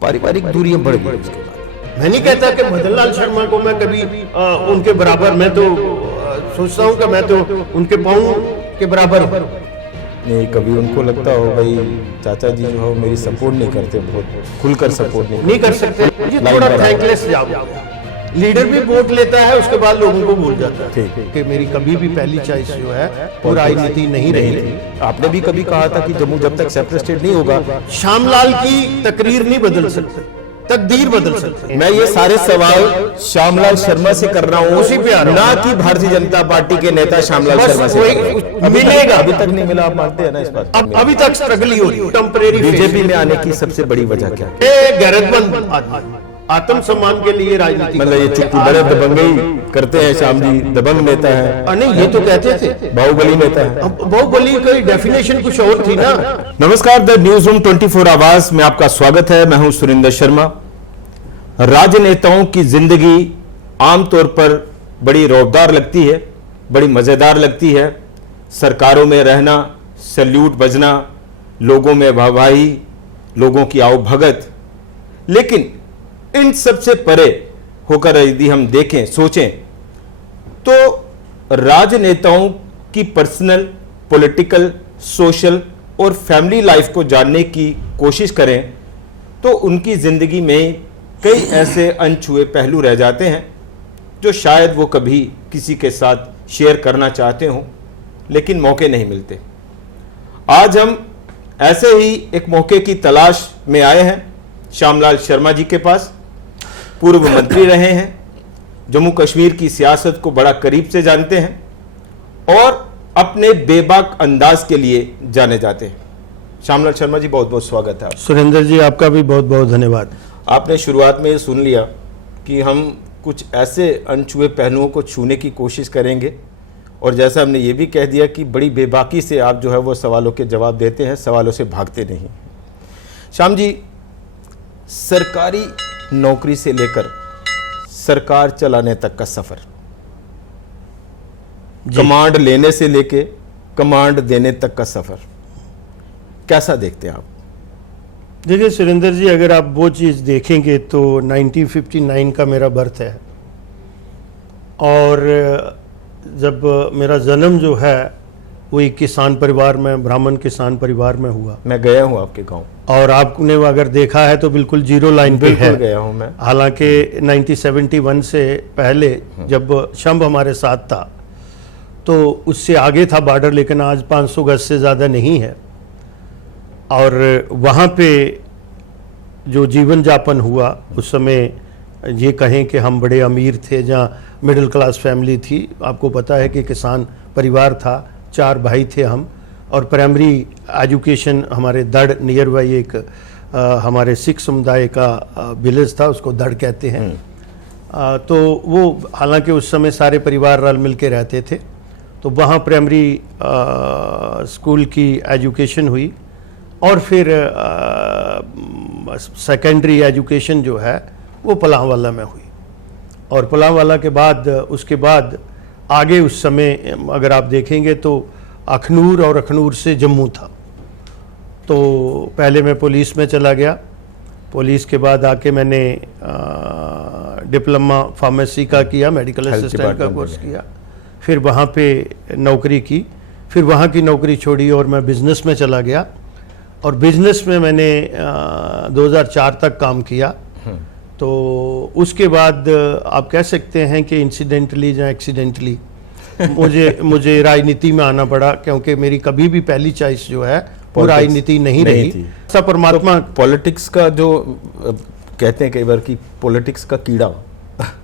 पारिवारिक दूरियां बढ़ गई उसके बाद। मैं नहीं कहता कि मदन लाल शर्मा को मैं कभी उनके बराबर, मैं तो सोचता हूँ कि मैं तो उनके पाँव के बराबर हूँ। नहीं, कभी उनको लगता हो भाई चाचा जी जो हो मेरी सपोर्ट नहीं करते, बहुत खुलकर सपोर्ट नहीं कर सकते, ये थोड़ा थैंकलेस जॉब है। लीडर भी वोट लेता है, उसके बाद लोगों को भूल जाता है कि मेरी कभी भी पहली चॉइस जो है वो राजनीति नहीं रही। आपने भी कभी कहा था कि जम्मू जब तक सेपरेट स्टेट नहीं होगा श्यामलाल की तकरीर नहीं बदल सकते, तकदीर बदल सकते। मैं ये सारे सवाल श्यामलाल शर्मा से कर रहा हूँ, उसी पे आ रहा हूं। ना कि भारतीय जनता पार्टी के नेता श्यामलाल शर्मा से। मिलेगा, अभी तक नहीं मिला, आप मानते हैं ना इस बात? अभी तक स्ट्रगल ही हो रही है। टेम्परेरी बीजेपी में आने की सबसे बड़ी वजह क्या? गैरतमंद आदमी, आत्मसम्मान के लिए राजनीति, मतलब ये चुटकी बड़े दबंगई करते हैं, श्याम जी दबंग नेता है। नहीं, ये तो कहते थे बाहुबली नेता है। बाहुबली की डेफिनेशन कुछ और थी ना। नमस्कार, द न्यूज रूम 24 आवाज में आपका स्वागत है। मैं हूं सुरेंद्र शर्मा। राजनेताओं की जिंदगी आमतौर पर बड़ी रौबदार लगती है, बड़ी मजेदार लगती है। सरकारों में रहना, सैल्यूट बजना, लोगों में वाहवाही, लोगों की आवभगत। लेकिन इन सबसे परे होकर यदि हम देखें, सोचें, तो राजनेताओं की पर्सनल, पॉलिटिकल, सोशल और फैमिली लाइफ को जानने की कोशिश करें तो उनकी जिंदगी में कई ऐसे अनछुए पहलू रह जाते हैं जो शायद वो कभी किसी के साथ शेयर करना चाहते हों, लेकिन मौके नहीं मिलते। आज हम ऐसे ही एक मौके की तलाश में आए हैं श्यामलाल शर्मा जी के पास। पूर्व मंत्री रहे हैं, जम्मू कश्मीर की सियासत को बड़ा करीब से जानते हैं और अपने बेबाक अंदाज के लिए जाने जाते हैं। श्यामलाल शर्मा जी, बहुत बहुत स्वागत है। सुरेंद्र जी, आपका भी बहुत बहुत धन्यवाद। आपने शुरुआत में ये सुन लिया कि हम कुछ ऐसे अनछुए पहलुओं को छूने की कोशिश करेंगे और जैसा हमने ये भी कह दिया कि बड़ी बेबाकी से आप जो है वो सवालों के जवाब देते हैं, सवालों से भागते नहीं। श्याम जी, सरकारी नौकरी से लेकर सरकार चलाने तक का सफर, कमांड लेने से लेके कमांड देने तक का सफर, कैसा देखते हैं आप? देखिए सुरेंद्र जी, अगर आप वो चीज़ देखेंगे तो 1959 का मेरा बर्थ है और जब मेरा जन्म जो है वो एक किसान परिवार में, ब्राह्मण किसान परिवार में हुआ। मैं गया हूँ आपके गांव और आपने अगर देखा है तो बिल्कुल जीरो लाइन पे है। गया हूँ मैं। हालांकि 1971 से पहले जब शंभ हमारे साथ था तो उससे आगे था बॉर्डर, लेकिन आज 500 गज से ज़्यादा नहीं है। और वहाँ पे जो जीवन जापन हुआ उस समय, ये कहें कि हम बड़े अमीर थे, जहाँ मिडिल क्लास फैमिली थी। आपको पता है कि किसान परिवार था, 4 भाई थे हम, और प्राइमरी एजुकेशन हमारे दड़ नियर बाई एक हमारे सिख समुदाय का विलेज था, उसको दड़ कहते हैं। तो वो हालांकि उस समय सारे परिवार रल मिल के रहते थे। तो वहाँ प्राइमरी स्कूल की एजुकेशन हुई और फिर सेकेंडरी एजुकेशन जो है वो पलांवाला में हुई। और पलांवाला के बाद उसके बाद आगे उस समय अगर आप देखेंगे तो अखनूर और अखनूर से जम्मू था। तो पहले मैं पुलिस में चला गया, पुलिस के बाद आके मैंने डिप्लोमा फार्मेसी का किया, मेडिकल असिस्टेंट का कोर्स किया, फिर वहाँ पे नौकरी की, फिर वहाँ की नौकरी छोड़ी और मैं बिज़नेस में चला गया। और बिज़नेस में मैंने 2004 तक काम किया। तो उसके बाद आप कह सकते हैं कि इंसिडेंटली या एक्सीडेंटली मुझे राजनीति में आना पड़ा, क्योंकि मेरी कभी भी पहली चॉइस जो है वो राजनीति नहीं रही। सब परमात्मा, पॉलिटिक्स का जो कहते हैं कई बार कि पॉलिटिक्स का कीड़ा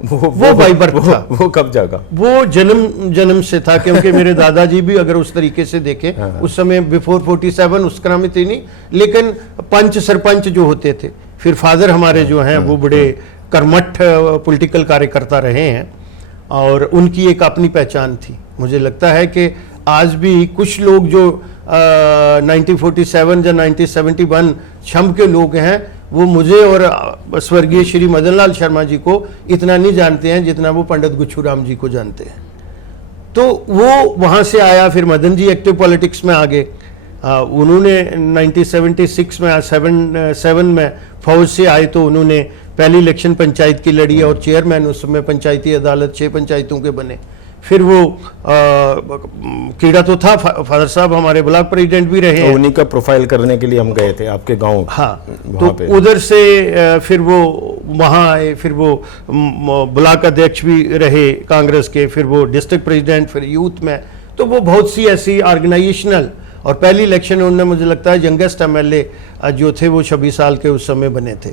वो बाई बर्थ था। वो कब जागा? वो जन्म से था, क्योंकि मेरे दादाजी भी अगर उस तरीके से देखे, उस समय बिफोर 47 उस क्रम में थी नहीं, लेकिन पंच सरपंच जो होते थे, फिर फादर हमारे जो हैं वो बड़े कर्मठ पॉलिटिकल कार्यकर्ता रहे हैं और उनकी एक अपनी पहचान थी। मुझे लगता है कि आज भी कुछ लोग जो 1947 या 1971 शंभ के लोग हैं वो मुझे और स्वर्गीय श्री मदन लाल शर्मा जी को इतना नहीं जानते हैं जितना वो पंडित गुच्छूराम जी को जानते हैं। तो वो वहाँ से आया, फिर मदन जी एक्टिव पॉलिटिक्स में आ गए। उन्होंने 1976 में 7 में फौज से आए तो उन्होंने पहली इलेक्शन पंचायत की लड़ी और चेयरमैन उस समय पंचायती अदालत 6 पंचायतों के बने। फिर वो कीड़ा तो था, फादर साहब हमारे ब्लॉक प्रेसिडेंट भी रहे। तो उन्हीं का प्रोफाइल करने के लिए हम गए थे आपके गांव। हाँ, तो उधर से फिर वो वहाँ आए, फिर वो ब्लॉक अध्यक्ष भी रहे कांग्रेस के, फिर वो डिस्ट्रिक्ट प्रेसिडेंट, फिर यूथ में। तो वो बहुत सी ऐसी ऑर्गेनाइजेशनल, और पहली इलेक्शन उन्होंने मुझे लगता है यंगेस्ट एमएलए जो थे वो 26 साल के उस समय बने थे,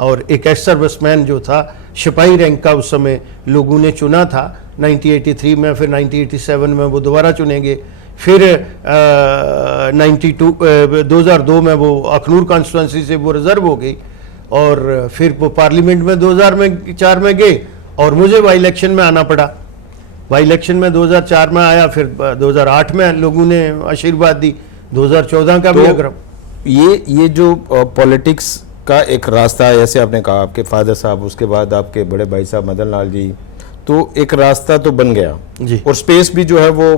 और एक एक्स सर्विसमैन जो था सिपाही रैंक का उस समय लोगों ने चुना था 1983 में, फिर 1987 में वो दोबारा चुनेंगे, फिर 2002 में वो अखनूर कॉन्स्टिट्यूंसी से वो रिजर्व हो गई, और फिर वो पार्लियामेंट में 2004 में गए और मुझे बाई इलेक्शन में आना पड़ा। बाई इलेक्शन में 2004 में आया, फिर 2008 में लोगों ने आशीर्वाद दी, 2014 का भी अगर ये जो पॉलिटिक्स का एक रास्ता है, जैसे आपने कहा आपके फादर साहब, उसके बाद आपके बड़े भाई साहब मदन लाल जी, तो एक रास्ता तो बन गया जी, और स्पेस भी जो है वो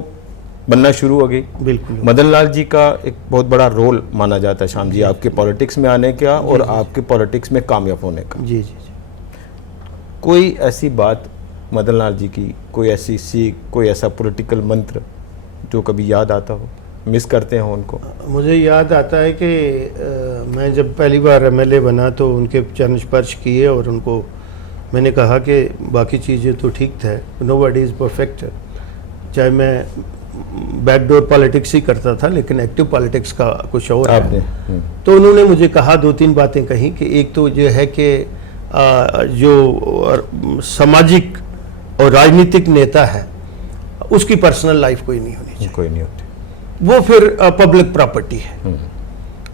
बनना शुरू हो गई। बिल्कुल। मदन लाल जी का एक बहुत बड़ा रोल माना जाता है श्याम जी आपके पॉलिटिक्स में आने का और आपके पॉलिटिक्स में कामयाब होने का। जी जी जी। कोई ऐसी बात मदन लाल जी की, कोई ऐसी सीख, कोई ऐसा पॉलिटिकल मंत्र जो कभी याद आता हो, मिस करते हो उनको? मुझे याद आता है कि मैं जब पहली बार एमएलए बना तो उनके चरण स्पर्श किए और उनको मैंने कहा कि बाकी चीज़ें तो ठीक थे, नोबडी इज़ परफेक्ट, चाहे मैं बैकडोर पॉलिटिक्स ही करता था लेकिन एक्टिव पॉलिटिक्स का कुछ और है। तो उन्होंने मुझे कहा 2-3 बातें कही कि एक तो ये है कि जो सामाजिक और राजनीतिक नेता है उसकी पर्सनल लाइफ कोई नहीं होनी चाहिए, कोई नहीं होती, वो फिर पब्लिक प्रॉपर्टी है।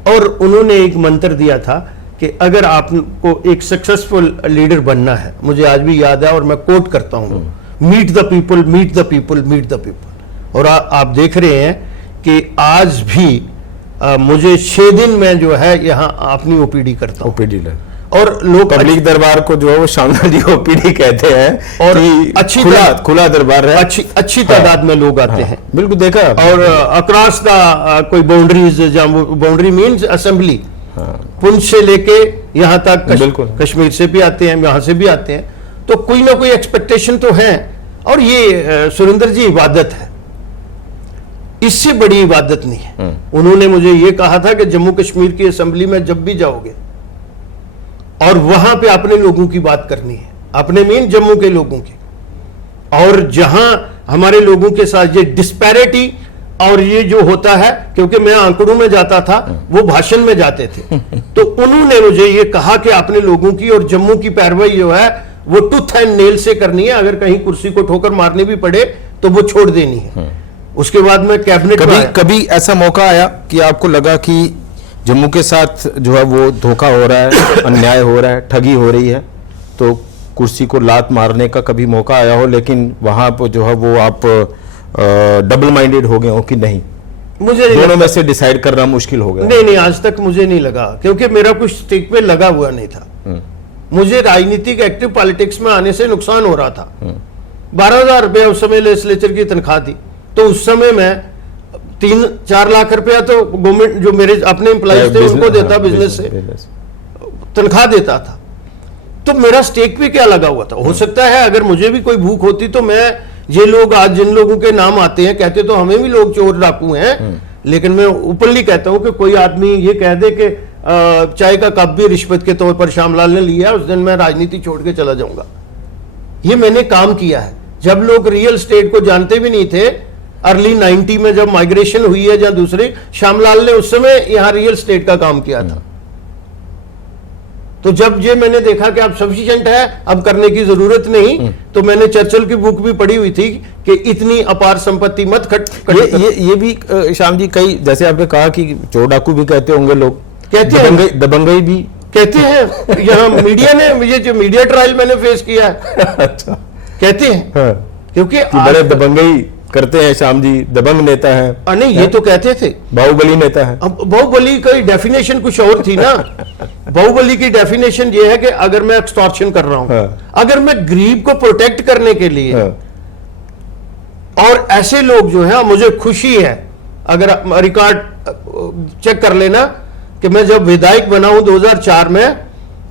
और उन्होंने एक मंत्र दिया था कि अगर आपको एक सक्सेसफुल लीडर बनना है, मुझे आज भी याद है और मैं कोट करता हूँ, meet the people, meet the people, meet the people. और आप देख रहे हैं कि आज भी मुझे 6 दिन में जो है यहाँ अपनी ओपीडी करता हूँ, ओपीडी और लोग पब्लिक दरबार को जो है वो श्यामलाल जी ओपीडी कहते हैं, और अच्छी खुला दरबार है, अच्छी तादाद में लोग आते हैं। बिल्कुल देखा। और अक्रॉस द कोई boundaries, boundary means assembly, Poonch से लेके यहाँ तक कश्मीर से भी आते हैं, यहाँ से भी आते हैं, तो कोई ना कोई एक्सपेक्टेशन तो है। और ये सुरेंद्र जी इबादत है, इससे बड़ी इबादत नहीं है। उन्होंने मुझे ये कहा था कि जम्मू कश्मीर की असेंबली में जब भी जाओगे और वहां पे अपने लोगों की बात करनी है, अपने मीन जम्मू के लोगों की, और जहां हमारे लोगों के साथ ये डिस्पैरिटी और ये जो होता है, क्योंकि मैं आंकड़ों में जाता था, वो भाषण में जाते थे, तो उन्होंने मुझे ये कहा कि अपने लोगों की और जम्मू की पैरवाई जो है वो टूथ एंड नेल से करनी है, अगर कहीं कुर्सी को ठोकर मारनी भी पड़े तो वो छोड़ देनी है। उसके बाद में कैबिनेट कभी ऐसा मौका आया कि आपको लगा कि जम्मू के साथ जो है वो धोखा हो रहा है, अन्याय हो रहा है, ठगी हो रही है, तो कुर्सी को लात मारने का कभी मौका आया हो, लेकिन वहां पर जो है वो आप डबल माइंडेड हो गए हो कि नहीं, मुझे दोनों में से डिसाइड करना मुश्किल हो गया? नहीं, आज तक मुझे नहीं लगा, क्योंकि मेरा कुछ स्टेक पे लगा हुआ नहीं था। मुझे राजनीतिक एक्टिव पॉलिटिक्स में आने से नुकसान हो रहा था। 12,000 रुपया उस समय लेजिस्लेचर की तनख्वाह थी, तो उस समय मैं 3-4 लाख रुपया तो गवर्नमेंट जो मेरे अपने एम्प्लॉइज थे उनको देता, बिजनेस से तनख्वाह देता था। तो मेरा स्टेक पे क्या लगा हुआ था? हो सकता है अगर मुझे भी कोई भूख होती तो मैं, ये लोग आज जिन लोगों के नाम आते हैं कहते तो हमें भी लोग चोर डाकू हैं, लेकिन मैं ओपनली कहता हूं कि कोई आदमी ये कह दे कि चाय का कप भी रिश्वत के तौर पर श्यामलाल ने लिया, उस दिन मैं राजनीति छोड़ के चला जाऊंगा। ये मैंने काम किया है जब लोग रियल स्टेट को जानते भी नहीं थे। अर्ली 90 में जब माइग्रेशन हुई है या दूसरे, श्यामलाल ने उस समय यहां रियल स्टेट का काम किया था। तो जब ये मैंने देखा कि अब सफिशिएंट है, अब करने की जरूरत नहीं, तो मैंने चर्चिल की बुक भी पढ़ी हुई थी कि इतनी अपार संपत्ति मत ये भी श्याम जी, कई जैसे आपने कहा कि चोर डाकू भी कहते होंगे लोग, कहते हैं, दबंगई भी कहते हैं। यहाँ मीडिया ने, ये जो मीडिया ट्रायल मैंने फेस किया है, अच्छा कहते हैं, क्योंकि बड़े दबंगई करते हैं श्याम जी, दबंग नेता है। नहीं, ये तो कहते थे बाहुबली नेता है। अब बाहुबली की डेफिनेशन कुछ और थी ना। बाहुबली की डेफिनेशन ये है कि अगर मैं एक्सटॉर्शन कर रहा हूं, अगर मैं गरीब को प्रोटेक्ट करने के लिए, और ऐसे लोग जो है, मुझे खुशी है अगर रिकॉर्ड चेक कर लेना कि मैं जब विधायक बना हूं 2004 में,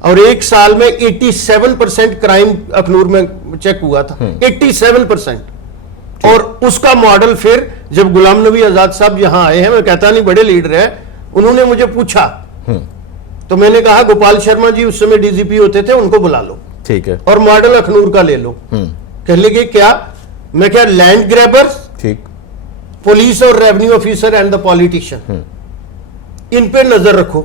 और एक साल में 87% क्राइम अखनूर में चेक हुआ था, 87%। और उसका मॉडल फिर जब गुलाम नबी आजाद साहब यहां आए हैं, मैं कहता नहीं बड़े लीडर हैं, उन्होंने मुझे पूछा तो मैंने कहा गोपाल शर्मा जी उस समय डीजीपी होते थे, उनको बुला लो, ठीक है, और मॉडल अखनूर का ले लो। कह लगे क्या? मैं क्या, लैंड ग्रैबर्स, ठीक, पुलिस और revenue officer and the politician, इन पे नजर रखो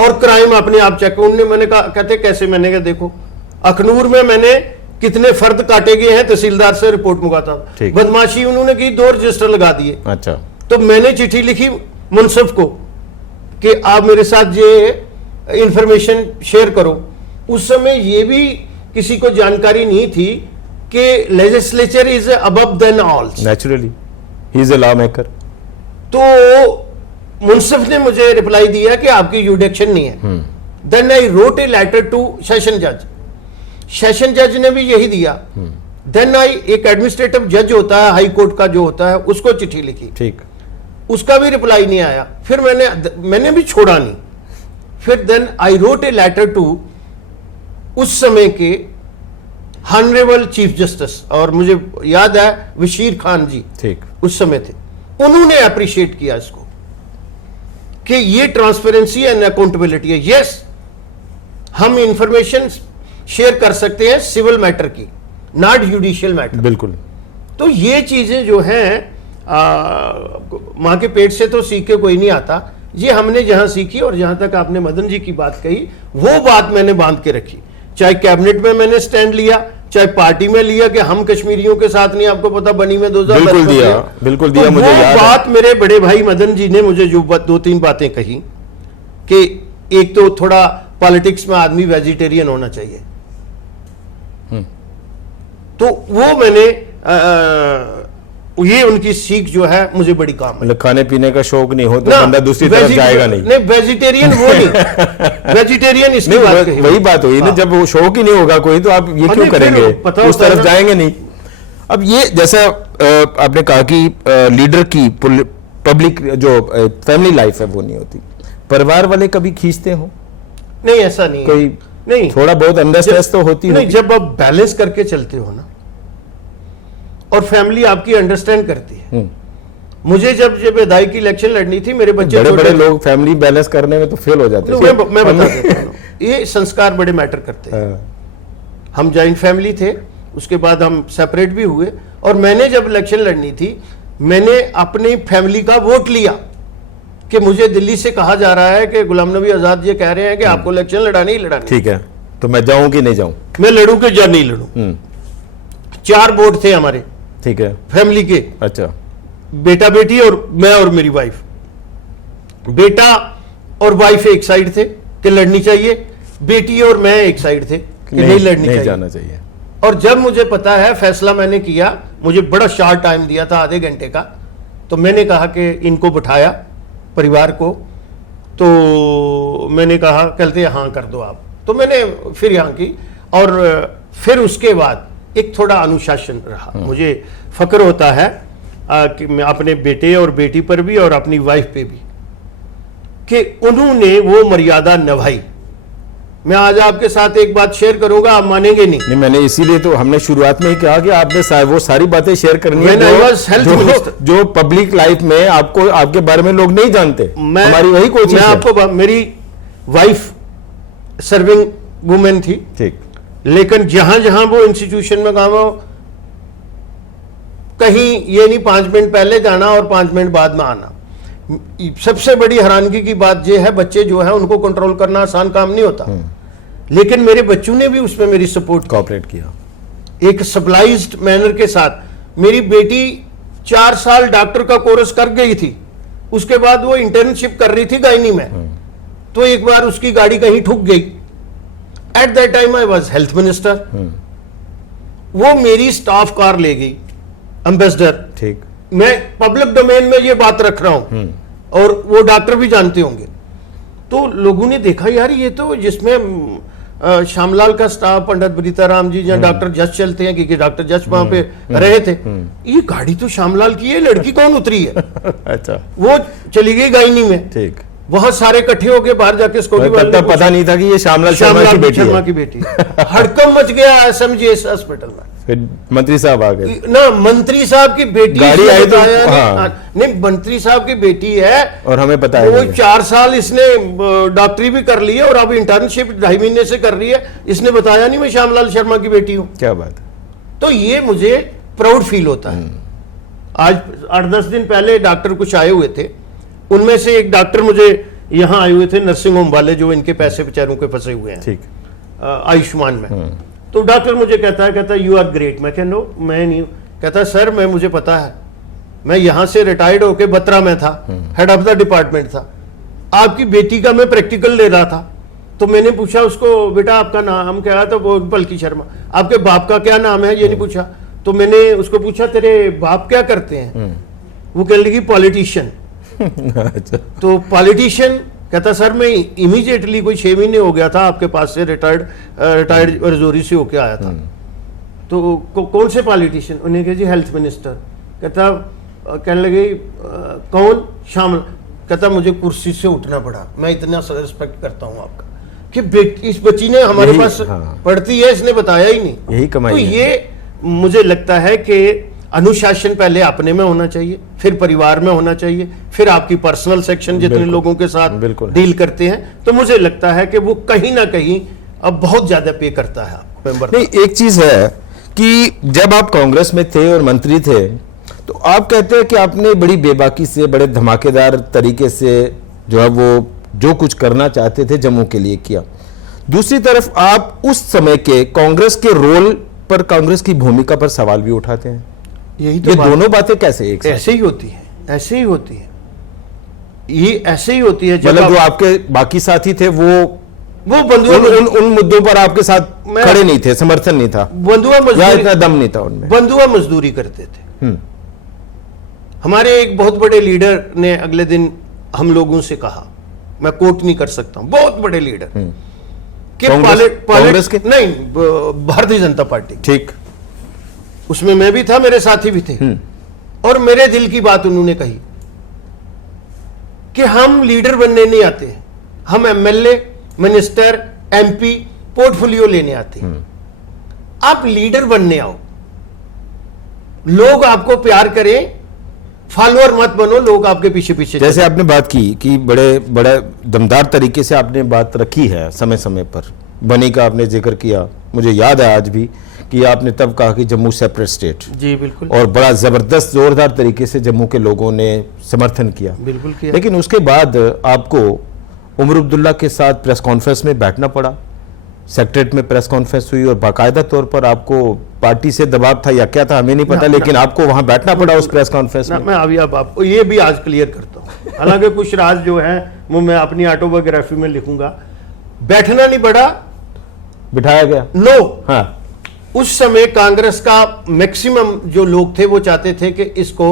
और क्राइम अपने आप चेक। उन्होंने, मैंने कहा, कहते कैसे? मैंने कहा देखो अखनूर में मैंने कितने फर्द काटे गए हैं, तहसीलदार से रिपोर्ट मंगाता, बदमाशी उन्होंने की, 2 रजिस्टर लगा दिए। अच्छा, तो मैंने चिट्ठी लिखी मुंसिफ को कि आप मेरे साथ ये इंफॉर्मेशन शेयर करो। उस समय ये भी किसी को जानकारी नहीं थी कि legislature is above than all, naturally he is a law maker. तो मुंसिफ ने मुझे रिप्लाई दिया कि आपकी जुडिक्शन नहीं है। Then I wrote a letter to session जज, सेशन जज ने भी यही दिया। देन आई, एक एडमिनिस्ट्रेटिव जज होता है हाई कोर्ट का जो होता है, उसको चिट्ठी लिखी, ठीक, उसका भी रिप्लाई नहीं आया। फिर मैंने भी छोड़ा नहीं। फिर then I wrote a letter to उस समय के हॉनरेबल चीफ जस्टिस, और मुझे याद है वशीर खान जी, ठीक, उस समय थे, उन्होंने अप्रिशिएट किया इसको कि ये ट्रांसपेरेंसी एंड अकाउंटेबिलिटी है। यस, हम इंफॉर्मेशन शेयर कर सकते हैं सिविल मैटर की, नॉट जुडिशियल मैटर। बिल्कुल। तो ये चीजें जो हैं मां के पेट से तो सीख के कोई नहीं आता, ये हमने जहां सीखी। और जहां तक आपने मदन जी की बात कही, वो बात मैंने बांध के रखी, चाहे कैबिनेट में मैंने स्टैंड लिया, चाहे पार्टी में लिया कि हम कश्मीरियों के साथ नहीं। आपको पता बनी में 2010 बिल्कुल दिया, तो मुझे याद बात है। मेरे बड़े भाई मदन जी ने मुझे जो 2-3 बातें कही कि एक तो थोड़ा पॉलिटिक्स में आदमी वेजिटेरियन होना चाहिए, तो वो मैंने ये उनकी सीख जो है मुझे बड़ी काम है। मतलब खाने पीने का शौक नहीं हो तो बंदा दूसरी तरफ जाएगा नहीं। नहीं, वेजिटेरियन वो नहीं, वेजिटेरियन इसकी बात कही, वही बात हुई ना, जब वो शौक ही नहीं होगा कोई तो आप ये क्यों करेंगे, उस तरफ जाएंगे नहीं। अब ये जैसा आपने कहा कि लीडर की पब्लिक जो फैमिली लाइफ है वो नहीं होती, परिवार वाले कभी खींचते हो? नहीं, ऐसा नहीं, कोई नहीं, थोड़ा बहुत अंदर स्ट्रेस तो होती है। जब आप बैलेंस करके चलते हो ना, और फैमिली आपकी अंडरस्टैंड करती है। मुझे जब विधायक की इलेक्शन लड़नी थी, मेरे बच्चे बड़े बड़े लोग फैमिली बैलेंस करने में तो फेल हो जाते हैं। मैं बता देता हूं, ये संस्कार बड़े मैटर करते हैं। हम जॉइंट फैमिली थे, उसके बाद हम सेपरेट भी हुए, और मैंने जब इलेक्शन लड़नी थी, मैंने अपनी फैमिली का वोट लिया कि मुझे दिल्ली से कहा जा रहा है कि गुलाम नबी आजाद जी कह रहे हैं कि आपको इलेक्शन लड़ानी ही लड़ानी, ठीक है, तो मैं जाऊं कि नहीं जाऊं, मैं लड़ूं कि या नहीं लड़ूं। 4 वोट थे हमारे, ठीक है, फैमिली के। अच्छा, बेटा बेटी और मैं और मेरी वाइफ। बेटा और वाइफ एक साइड थे कि लड़नी चाहिए, बेटी और मैं एक साइड थे कि नहीं लड़नी चाहिए, जाना चाहिए। और जब मुझे पता है फैसला मैंने किया, मुझे बड़ा शार्ट टाइम दिया था, आधे घंटे का, तो मैंने कहा कि इनको बिठाया परिवार को, तो मैंने कहा कहते हाँ कर दो आप, तो मैंने फिर यहाँ की। और फिर उसके बाद एक थोड़ा अनुशासन रहा। मुझे फक्र होता है कि मैं अपने बेटे और बेटी पर भी और अपनी वाइफ पे भी, कि उन्होंने वो मर्यादा निभाई। मैं आज आपके साथ एक बात शेयर करूंगा, आप मानेंगे नहीं, मैंने इसीलिए तो हमने शुरुआत में ही कहा कि आपने वो सारी बातें शेयर करनी है जो पब्लिक लाइफ में आपको, आपके बारे में लोग नहीं जानते। हमारी वही कोशिश है। आपको, मेरी वाइफ सर्विंग वुमेन थी, ठीक, लेकिन जहां जहां वो इंस्टीट्यूशन में काम हो, कहीं ये नहीं 5 मिनट पहले जाना और 5 मिनट बाद में आना। सबसे बड़ी हैरानगी की बात यह है, बच्चे जो है उनको कंट्रोल करना आसान काम नहीं होता, लेकिन मेरे बच्चों ने भी उसमें मेरी सपोर्ट, कोऑपरेट किया एक सप्लाइज्ड मैनर के साथ। मेरी बेटी 4 साल डॉक्टर का कोर्स कर गई थी, उसके बाद वो इंटर्नशिप कर रही थी गायनी में, तो एक बार उसकी गाड़ी कहीं ठुक गई। At that time I was health minister, वो मेरी स्टाफ कार ले गई, एम्बेसडर, ठीक, मैं पब्लिक डोमेन में ये बात रख रहा हूं, और वो डॉक्टर भी जानते होंगे। तो लोगों ने देखा यार ये तो जिसमें श्यामलाल का स्टाफ, पंडित बरीताराम जी या डॉक्टर जस चलते हैं, क्योंकि डॉक्टर जस वहां पे रहे थे, ये गाड़ी तो श्यामलाल की है, लड़की कौन उतरी है? अच्छा, वो चली गई गायनी में, ठीक। वहां सारे इकट्ठे होके बाहर जाके तब पता नहीं था कि ये श्यामलाल शर्मा की बेटी है। हड़कम मच गया एसएमजीएस हॉस्पिटल में। फिर मंत्री साहब आ गए ना, मंत्री साहब की बेटी, गाड़ी आई तो नहीं, मंत्री साहब की बेटी है और हमें पता है। वो 4 साल इसने डॉक्टरी भी कर ली है और अब इंटर्नशिप 2.5 महीने से कर रही है, इसने बताया नहीं मैं श्यामलाल शर्मा की बेटी हूं। क्या बात है। तो ये मुझे प्राउड फील होता है। आज 8-10 दिन पहले डॉक्टर कुछ आए हुए थे, उनमें से एक डॉक्टर मुझे यहाँ आए हुए थे, नर्सिंग होम वाले, जो इनके पैसे बेचारों के फंसे हुए हैं, ठीक, आयुष्मान में। तो डॉक्टर मुझे कहता है यू आर ग्रेट। मैं कह नो, मैं नहीं। कहता सर, मैं, मुझे पता है, मैं यहां से रिटायर्ड होके बत्रा में था, हेड ऑफ द डिपार्टमेंट था, आपकी बेटी का मैं प्रैक्टिकल ले रहा था, तो मैंने पूछा उसको, बेटा आपका नाम क्या है? तो वो पलकी शर्मा। आपके बाप का क्या नाम है? ये नहीं पूछा। तो मैंने उसको पूछा तेरे बाप क्या करते हैं? वो कहने लगी पॉलिटिशियन। तो पॉलिटिशियन, कहता सर मैं इमीडिएटली कोई 6 महीने हो गया था आपके पास से रिटायर्ड रजौरी से होके आया था। तो कौन से पॉलिटिशियन? उन्हें कहा जी हेल्थ मिनिस्टर। कहता, कहने लगे कौन? शामिल। कहता मुझे कुर्सी से उठना पड़ा, मैं इतना रिस्पेक्ट करता हूं आपका कि इस बच्ची ने हमारे पास पढ़ती है, इसने बताया ही नहीं, यही कमाई। तो ये मुझे लगता है कि अनुशासन पहले अपने में होना चाहिए, फिर परिवार में होना चाहिए, फिर आपकी पर्सनल सेक्शन जितने लोगों के साथ डील करते हैं। तो मुझे लगता है कि वो कहीं ना कहीं अब बहुत ज्यादा पे करता है आपको मेंबर। नहीं, एक चीज है कि जब आप कांग्रेस में थे और मंत्री थे, तो आप कहते हैं कि आपने बड़ी बेबाकी से, बड़े धमाकेदार तरीके से जो है वो जो कुछ करना चाहते थे जम्मू के लिए किया। दूसरी तरफ आप उस समय के कांग्रेस के रोल पर, कांग्रेस की भूमिका पर सवाल भी उठाते हैं। यही तो ये दोनों बातें कैसे एक साथ? ऐसे ही होती है, ऐसे ही होती है, ये ऐसे ही होती है। मतलब जो आपके बाकी साथी थे वो बंधुआ उन मुद्दों पर आपके साथ खड़े नहीं थे, समर्थन नहीं था, बंधुआ मजदूरी, इतना दम नहीं था उनमें, बंधुआ मजदूरी करते थे। हमारे एक बहुत बड़े लीडर ने अगले दिन हम लोगों से कहा, मैं कोट नहीं कर सकता हूं, बहुत बड़े लीडर कि कांग्रेस के नहीं, भारतीय जनता पार्टी, ठीक, उसमें मैं भी था, मेरे साथी भी थे, और मेरे दिल की बात उन्होंने कही कि हम लीडर बनने नहीं आते, हम एमएलए, मिनिस्टर, एमपी, पोर्टफोलियो लेने आते हैं। आप लीडर बनने आओ, लोग आपको प्यार करें, फॉलोअर मत बनो, लोग आपके पीछे पीछे। जैसे आपने बात की कि बड़े दमदार तरीके से आपने बात रखी है, समय समय पर बनी का आपने जिक्र किया, मुझे याद है आज भी कि आपने तब कहा कि जम्मू सेपरेट स्टेट। जी बिल्कुल। और बड़ा जबरदस्त जोरदार तरीके से जम्मू के लोगों ने समर्थन किया। बिल्कुल किया। लेकिन उसके बाद आपको उमर अब्दुल्ला के साथ प्रेस कॉन्फ्रेंस में बैठना पड़ा, सेक्रेटरीट में प्रेस कॉन्फ्रेंस हुई और बाकायदा तौर पर आपको पार्टी से दबाव था या क्या था हमें नहीं पता, लेकिन आपको वहां बैठना पड़ा उस प्रेस कॉन्फ्रेंस में। मैं अभी अब आपको ये भी आज क्लियर करता हूं, हालांकि कुछ राज जो है वो मैं अपनी ऑटोबायोग्राफी में लिखूंगा। बैठना नहीं पड़ा, बिठाया गया। नो, हाँ, उस समय कांग्रेस का मैक्सिमम जो लोग थे वो चाहते थे कि इसको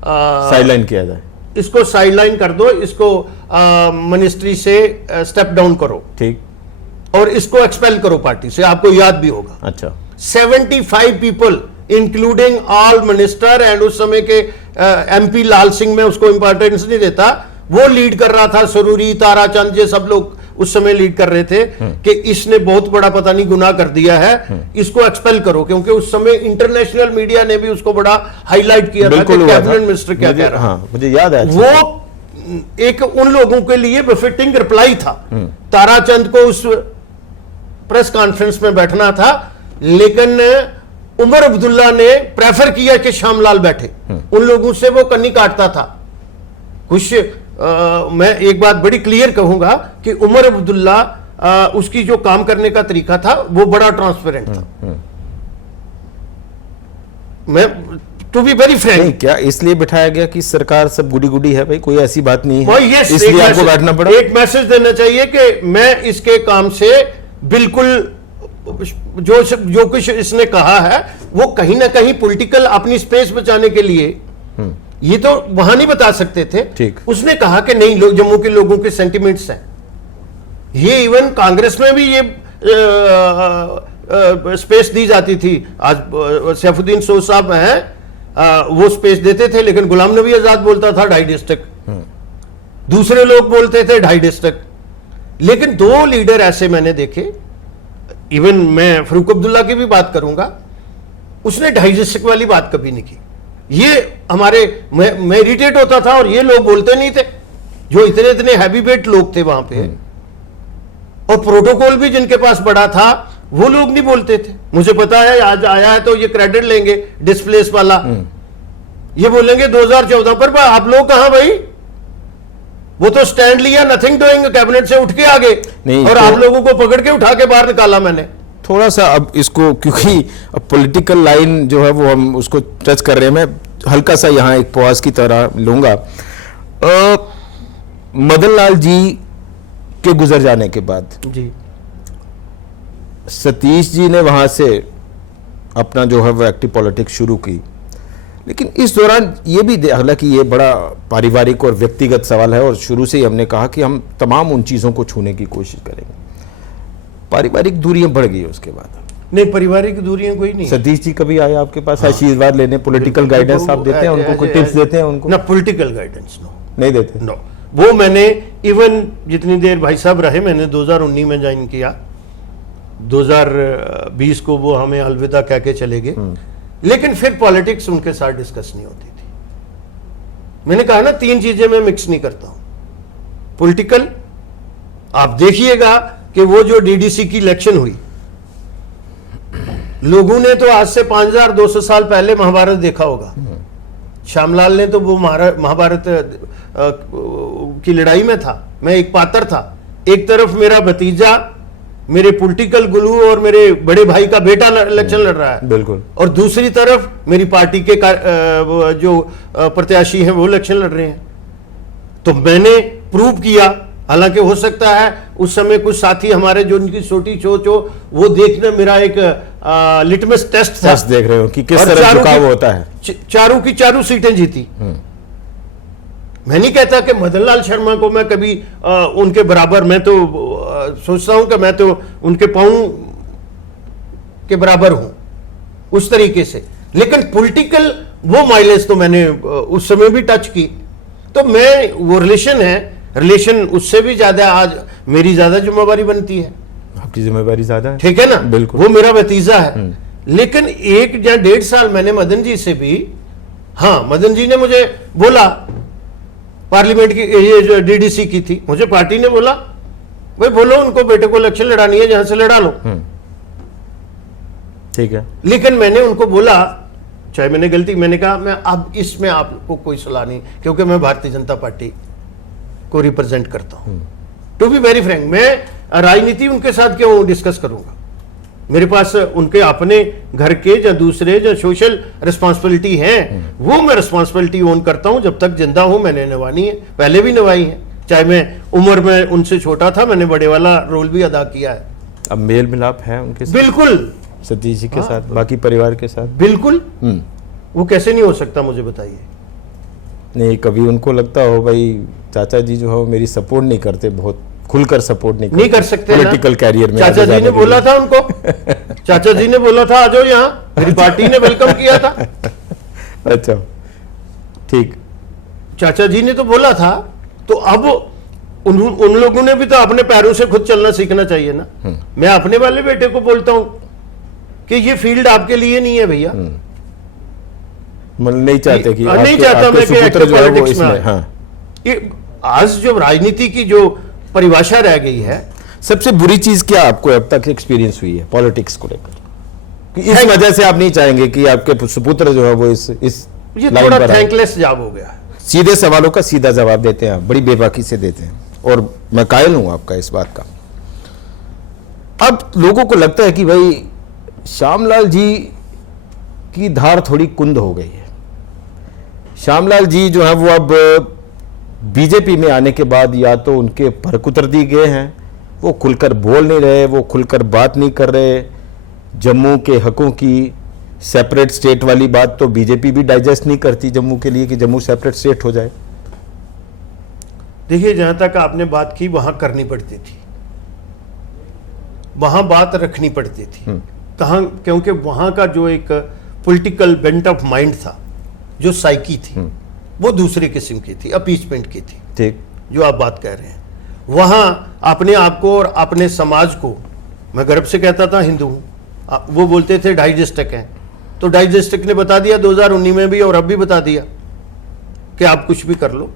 साइडलाइन किया जाए, इसको साइडलाइन कर दो, इसको मिनिस्ट्री से स्टेप डाउन करो, ठीक, और इसको एक्सपेल करो पार्टी से। आपको याद भी होगा, अच्छा, 75 people including all minister and उस समय के एमपी लाल सिंह, में उसको इंपॉर्टेंस नहीं देता, वो लीड कर रहा था, सरूरी, ताराचंद, ये सब लोग उस समय लीड कर रहे थे कि इसने बहुत बड़ा पता नहीं गुनाह कर दिया है, इसको एक्सपेल करो, क्योंकि उस समय इंटरनेशनल मीडिया ने भी उसको बड़ा हाईलाइट किया था कि कैबिनेट मिनिस्टर क्या कह रहा है। हाँ, मुझे याद है। वो एक उन लोगों के लिए बेफिटिंग रिप्लाई था। ताराचंद को उस प्रेस कॉन्फ्रेंस में बैठना था, लेकिन उमर अब्दुल्ला ने प्रेफर किया कि श्यामलाल बैठे। उन लोगों से वो कन्नी काटता था कुछ। मैं एक बात बड़ी क्लियर कहूंगा कि उमर अब्दुल्ला, उसकी जो काम करने का तरीका था वो बड़ा ट्रांसपेरेंट था। मैं टू बी वेरी फ्रैंक, क्या इसलिए बिठाया गया कि सरकार सब गुडी गुडी है? भाई कोई ऐसी बात नहीं है, yes, इसलिए आपको बैठना पड़ा। एक मैसेज देना चाहिए कि मैं इसके काम से बिल्कुल, जो कुछ इसने कहा है वो कहीं ना कहीं पॉलिटिकल अपनी स्पेस बचाने के लिए, ये तो वहां नहीं बता सकते थे। ठीक। उसने कहा कि नहीं, लोग जम्मू के लोगों के सेंटिमेंट्स हैं। ये इवन कांग्रेस में भी ये स्पेस दी जाती थी। आज सैफुद्दीन सोज साहब हैं, वो स्पेस देते थे, लेकिन गुलाम नबी आजाद बोलता था 2.5 डिस्ट्रिक्ट, दूसरे लोग बोलते थे 2.5 डिस्ट्रिक्ट। लेकिन 2 लीडर ऐसे मैंने देखे, इवन मैं फारूक अब्दुल्ला की भी बात करूंगा, उसने 2.5 डिस्ट्रिक्ट वाली बात कभी नहीं की। ये हमारे, मैं इरिटेट होता था, और ये लोग बोलते नहीं थे, जो इतने इतने हैवी वेट लोग थे वहां पे, और प्रोटोकॉल भी जिनके पास बड़ा था, वो लोग नहीं बोलते थे। मुझे पता है, आज आया है तो ये क्रेडिट लेंगे डिस्प्लेस वाला, ये बोलेंगे 2014 पर आप लोग कहां भाई, वो तो स्टैंड लिया, नथिंग डूइंग, कैबिनेट से उठ के आ गए, और आप लोगों को पकड़ के उठा के बाहर निकाला मैंने। थोड़ा सा अब इसको, क्योंकि पॉलिटिकल लाइन जो है वो हम उसको टच कर रहे हैं, मैं हल्का सा यहाँ एक पॉज की तरह लूंगा। मदन लाल जी के गुजर जाने के बाद जी सतीश जी ने वहां से अपना जो है वो एक्टिव पॉलिटिक्स शुरू की, लेकिन इस दौरान ये भी, हालांकि ये बड़ा पारिवारिक और व्यक्तिगत सवाल है, और शुरू से ही हमने कहा कि हम तमाम उन चीज़ों को छूने की कोशिश करेंगे। पारिवारिक दूरियां बढ़ गई उसके बाद। नहीं, पारिवारिक दूरियां कोई नहीं। सतीश जी कभी आए आपके पास आशीर्वाद लेने, पॉलिटिकल गाइडेंस आप देते हैं उनको, कोई टिप्स देते हैं उनको? ना, पॉलिटिकल गाइडेंस नो, नहीं देते। नो, वो मैंने इवन जितनी देर भाई साहब रहे, मैंने 2019 में ज्वाइन किया, 2020 को वो हमें अलविदा कह के चले गए, लेकिन फिर पॉलिटिक्स उनके साथ डिस्कस नहीं होती थी। मैंने कहा ना, 3 चीजें मैं मिक्स नहीं करता हूं। पॉलिटिकल, आप देखिएगा कि वो जो डीडीसी की इलेक्शन हुई, लोगों ने तो आज से 5200 साल पहले महाभारत देखा होगा। श्यामलाल ने तो वो महाभारत की लड़ाई में था, मैं एक पात्र था। एक तरफ मेरा भतीजा, मेरे पॉलिटिकल गुरु और मेरे बड़े भाई का बेटा इलेक्शन लड़ रहा है, बिल्कुल, और दूसरी तरफ मेरी पार्टी के जो प्रत्याशी हैं वो इलेक्शन लड़ रहे हैं। तो मैंने प्रूव किया, हालांकि हो सकता है उस समय कुछ साथी हमारे जो उनकी छोटी सोच हो, वो देखना मेरा एक लिटमस टेस्ट था। देख रहे हो कि किस तरह झुकाव होता है। चारों की चारों सीटें जीती। मैं नहीं कहता कि मदन लाल शर्मा को मैं कभी उनके बराबर, मैं तो सोचता हूं कि मैं तो उनके पांव के बराबर हूं उस तरीके से, लेकिन पॉलिटिकल वो माइलेज तो मैंने उस समय भी टच की। तो मैं, वो रिलेशन उससे भी ज्यादा आज मेरी ज्यादा जिम्मेवारी बनती है। आपकी जिम्मेवारी ज्यादा है, ठीक है ना, बिल्कुल। वो मेरा भतीजा है, लेकिन 1 या 1.5 साल मैंने मदन जी से भी, हाँ, मदन जी ने मुझे बोला, पार्लियामेंट की ये जो डीडीसी की थी, मुझे पार्टी ने बोला भाई बोलो उनको, बेटे को इलेक्शन लड़ानी है, जहां से लड़ा लो, ठीक है। लेकिन मैंने उनको बोला, चाहे मैंने गलती, मैंने कहा मैं अब इसमें आपको कोई सलाह नहीं, क्योंकि मैं भारतीय जनता पार्टी को रिप्रेजेंट करता हूं। टू बी वेरी फ्रैंक, मैं राजनीति उनके साथ क्यों डिस्कस करूंगा? मेरे पास उनके अपने घर के या दूसरे जो सोशल रिस्पॉन्सिबिलिटी है, वो मैं रिस्पॉन्सिबिलिटी ओन करता हूं। जब तक जिंदा हूं मैंने निभानी है, पहले भी निभाई है, चाहे मैं उम्र में उनसे छोटा था, मैंने बड़े वाला रोल भी अदा किया है। अब मेल मिलाप है उनके साथ? बिल्कुल, सतीश जी के साथ, बाकी परिवार के साथ बिल्कुल। वो कैसे नहीं हो सकता, मुझे बताइए। नहीं, कभी उनको लगता हो भाई चाचा जी जो है मेरी सपोर्ट नहीं करते, बहुत खुलकर सपोर्ट नहीं कर सकते पॉलिटिकल कैरियर में? चाचा जी ने बोला था उनको, चाचा जी ने बोला था आ जाओ यहाँ, मेरी पार्टी ने वेलकम किया था। अच्छा, ठीक, चाचा जी ने तो बोला था। तो अब उन लोगों ने भी तो अपने पैरों से खुद चलना सीखना चाहिए ना। मैं अपने वाले बेटे को बोलता हूं कि ये फील्ड आपके लिए नहीं है भैया। मतलब नहीं चाहते कि नहीं चाहता मैं कि एक्टिव पॉलिटिक्स में। हाँ। आज जो राजनीति की जो परिभाषा रह गई है, सबसे बुरी चीज क्या आपको अब तक एक्सपीरियंस हुई है पॉलिटिक्स को लेकर, इस वजह से आप नहीं चाहेंगे कि आपके सुपुत्र जो है वो इस ये थोड़ा थैंकलेस जॉब हो गया। सीधे सवालों का सीधा जवाब देते हैं आप, बड़ी बेबाकी से देते हैं, और मैं कायल हूं आपका इस बात का। अब लोगों को लगता है कि भाई श्यामलाल जी की धार थोड़ी कुंद हो गई है। श्यामलाल जी जो है वो अब बीजेपी में आने के बाद या तो उनके भड़क उतर दिए गए हैं, वो खुलकर बोल नहीं रहे, वो खुलकर बात नहीं कर रहे। जम्मू के हकों की सेपरेट स्टेट वाली बात तो बीजेपी भी डाइजेस्ट नहीं करती जम्मू के लिए कि जम्मू सेपरेट स्टेट हो जाए। देखिए, जहां तक आपने बात की वहां करनी पड़ती थी। वहां बात रखनी पड़ती थी। कहाँ, क्योंकि वहां का जो एक पॉलिटिकल बेंट ऑफ माइंड था, जो साइकी थी, वो दूसरे किस्म की थी, अपीचमेंट की थी। ठीक, जो आप बात कर रहे हैं, वहां अपने आप को और अपने समाज को, मैं गर्व से कहता था हिंदू हूं, वो बोलते थे 2.5 डिस्ट्रिक्ट हैं, तो 2.5 डिस्ट्रिक्ट ने बता दिया 2019 में भी, और अब भी बता दिया कि आप कुछ भी कर लो।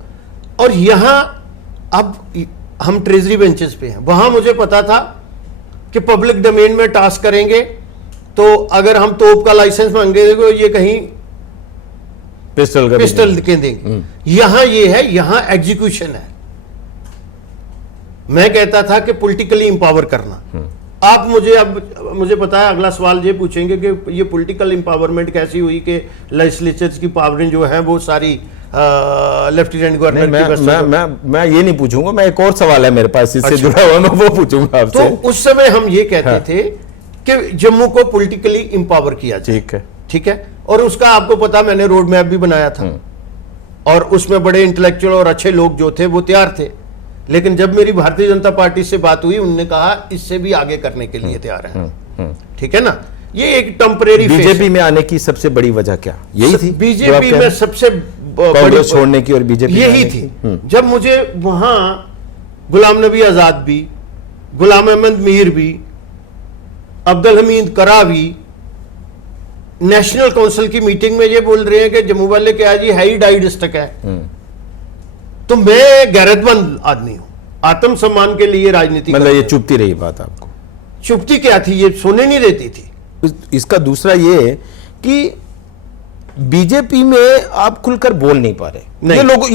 और यहां अब हम ट्रेजरी बेंचेस पे हैं, वहां मुझे पता था कि पब्लिक डोमेन में टास्क करेंगे तो अगर हम तोप का लाइसेंस मांगेंगे तो ये कहीं पिस्टल के देंगे। यहां ये है, यहां एग्जीक्यूशन है। मैं कहता था कि पॉलिटिकली इंपावर करना। आप मुझे, अब मुझे पता है अगला सवाल ये पूछेंगे कि ये पॉलिटिकल इंपावरमेंट कैसी हुई कि लेजिस्लेचर्स की पावरें जो है वो सारी लेफ्टिनेंट गवर्नर मैं ये नहीं पूछूंगा, मैं एक और सवाल है मेरे पास इससे जुड़ा हुआ, मैं वो पूछूंगा आपसे। तो उस समय हम ये कहते थे कि जम्मू को पॉलिटिकली इंपावर किया जाए। ठीक है, ठीक है। और उसका आपको पता, मैंने रोड मैप भी बनाया था, और उसमें बड़े इंटेलेक्चुअल और अच्छे लोग जो थे वो तैयार थे। लेकिन जब मेरी भारतीय जनता पार्टी से बात हुई, उन्होंने कहा इससे भी आगे करने के लिए तैयार है। ठीक है ना, ये एक टेम्परेरी। बीजेपी में आने की सबसे बड़ी वजह क्या यही थी? बीजेपी में सबसे बड़ी छोड़ने की और बीजेपी यही थी। जब मुझे वहां गुलाम नबी आजाद भी, गुलाम अहमद मीर भी, अब्दुल हमीद करावी नेशनल काउंसिल की मीटिंग में ये बोल रहे हैं कि जम्मू वाले क्या जी है ही 2.5 डिस्ट्रिक्ट है, तो मैं गैरतमंद आदमी हूं, आत्मसम्मान के लिए राजनीति। मतलब ये चुपती रही बात आपको? चुपती क्या थी, ये सोने नहीं देती थी। इसका दूसरा ये कि बीजेपी में आप खुलकर बोल नहीं पा रहे,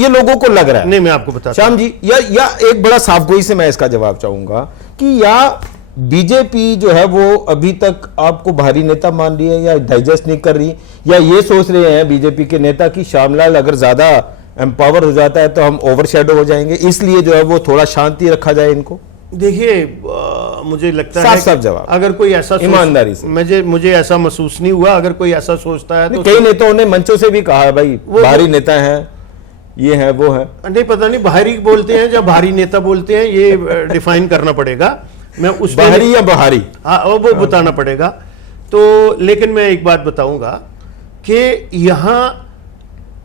ये लोगों को लग रहा है। नहीं, मैं आपको बताता श्याम जी, या एक बड़ा साफगोई से मैं इसका जवाब चाहूंगा कि या बीजेपी जो है वो अभी तक आपको भारी नेता मान रही है या डाइजेस्ट नहीं कर रही, या ये सोच रहे हैं बीजेपी के नेता कि श्यामलाल अगर ज्यादा एम्पावर हो जाता है तो हम ओवरशैडो हो जाएंगे, इसलिए जो है वो थोड़ा शांति रखा जाए इनको? देखिए, मुझे लगता है साफ जवाब, अगर कोई ऐसा ईमानदारी से, मुझे ऐसा महसूस नहीं हुआ। अगर कोई ऐसा सोचता है तो कई नेताओं ने मंचों से भी कहा है भाई भारी नेता है, ये है वो है। नहीं, पता नहीं बाहरी बोलते हैं या भारी नेता बोलते हैं, ये डिफाइन करना पड़ेगा। मैं उस बाहरी या बाहरी, हाँ, वो बताना पड़ेगा। तो लेकिन मैं एक बात बताऊंगा कि यहां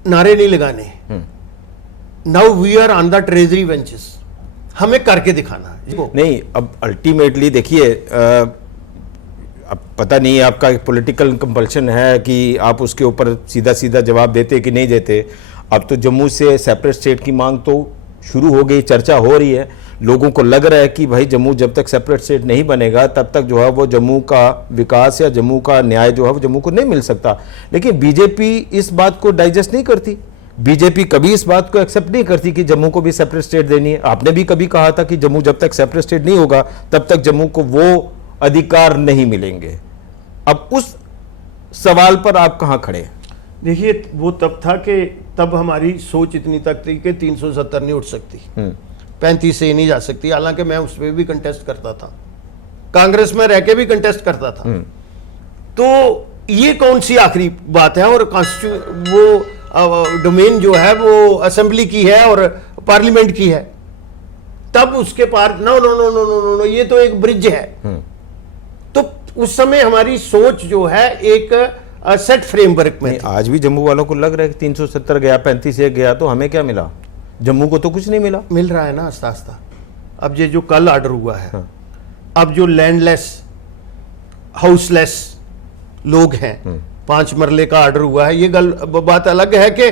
नारे नहीं लगाने। Now we are on the treasury benches, हमें करके दिखाना है। नहीं, अब अल्टीमेटली देखिए, अब पता नहीं आपका पॉलिटिकल कंपल्शन है कि आप उसके ऊपर सीधा सीधा जवाब देते कि नहीं देते। अब तो जम्मू से सेपरेट स्टेट की मांग तो शुरू हो गई, चर्चा हो रही है, लोगों को लग रहा है कि भाई जम्मू जब तक सेपरेट स्टेट नहीं बनेगा तब तक जो है वो जम्मू का विकास या जम्मू का न्याय जो है वो जम्मू को नहीं मिल सकता। लेकिन बीजेपी इस बात को डाइजेस्ट नहीं करती, बीजेपी कभी इस बात को एक्सेप्ट नहीं करती कि जम्मू को भी सेपरेट स्टेट देनी है। आपने भी कभी कहा था कि जम्मू जब तक सेपरेट स्टेट नहीं होगा तब तक जम्मू को वो अधिकार नहीं मिलेंगे। अब उस सवाल पर आप कहां खड़े हैं? देखिए, वो तब था कि तब हमारी सोच इतनी तक थी कि 370 नहीं उठ सकती, 35 से नहीं जा सकती। हालांकि मैं उस पर भी कंटेस्ट करता था, कांग्रेस में रह के भी कंटेस्ट करता था। तो ये कौन सी आखिरी बात है? और वो डोमेन जो है वो असेंबली की है और पार्लियामेंट की है, तब उसके पार no no no no no no, ये तो एक ब्रिज है। तो उस समय हमारी सोच जो है एक सेट फ्रेमवर्क में थी। आज भी जम्मू वालों को लग रहा है कि 370 गया, 35 गया, तो हमें क्या मिला? जम्मू को तो कुछ नहीं मिला। मिल रहा है ना आस्ता आस्ता। अब ये जो कल ऑर्डर हुआ है, अब जो लैंडलेस हाउसलेस लोग हैं, 5 मरले का ऑर्डर हुआ है, ये बात अलग है कि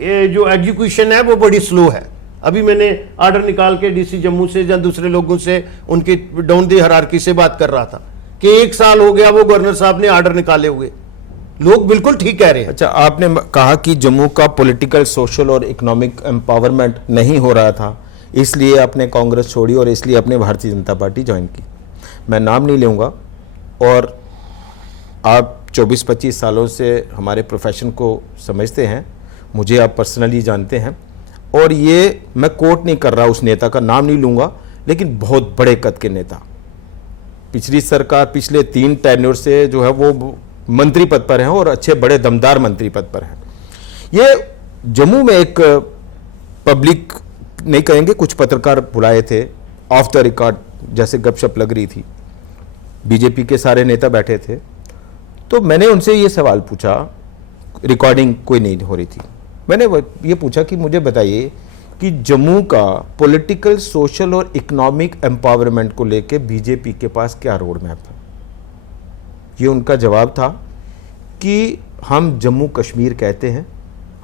ये जो एग्जीक्यूशन है वो बड़ी स्लो है। अभी मैंने ऑर्डर निकाल के डीसी जम्मू से या दूसरे लोगों से उनकी डाउन दी हायरार्की से बात कर रहा था कि 1 साल हो गया वो गवर्नर साहब ने ऑर्डर निकाले हुए। लोग बिल्कुल ठीक कह रहे हैं। अच्छा, आपने कहा कि जम्मू का पॉलिटिकल, सोशल और इकोनॉमिक एम्पावरमेंट नहीं हो रहा था, इसलिए आपने कांग्रेस छोड़ी और इसलिए आपने भारतीय जनता पार्टी ज्वाइन की। मैं नाम नहीं लूँगा, और आप 24-25 सालों से हमारे प्रोफेशन को समझते हैं, मुझे आप पर्सनली जानते हैं, और ये मैं कोट नहीं कर रहा, उस नेता का नाम नहीं लूँगा, लेकिन बहुत बड़े कद के नेता, पिछली सरकार पिछले 3 टेन्योर से जो है वो मंत्री पद पर हैं और अच्छे बड़े दमदार मंत्री पद पर हैं। ये जम्मू में एक पब्लिक नहीं कहेंगे, कुछ पत्रकार बुलाए थे ऑफ द रिकॉर्ड, जैसे गपशप लग रही थी, बीजेपी के सारे नेता बैठे थे, तो मैंने उनसे ये सवाल पूछा, रिकॉर्डिंग कोई नहीं हो रही थी, मैंने ये पूछा कि मुझे बताइए कि जम्मू का पॉलिटिकल, सोशल और इकोनॉमिक एम्पावरमेंट को लेके बीजेपी के पास क्या रोड मैप है। ये उनका जवाब था कि हम जम्मू कश्मीर कहते हैं,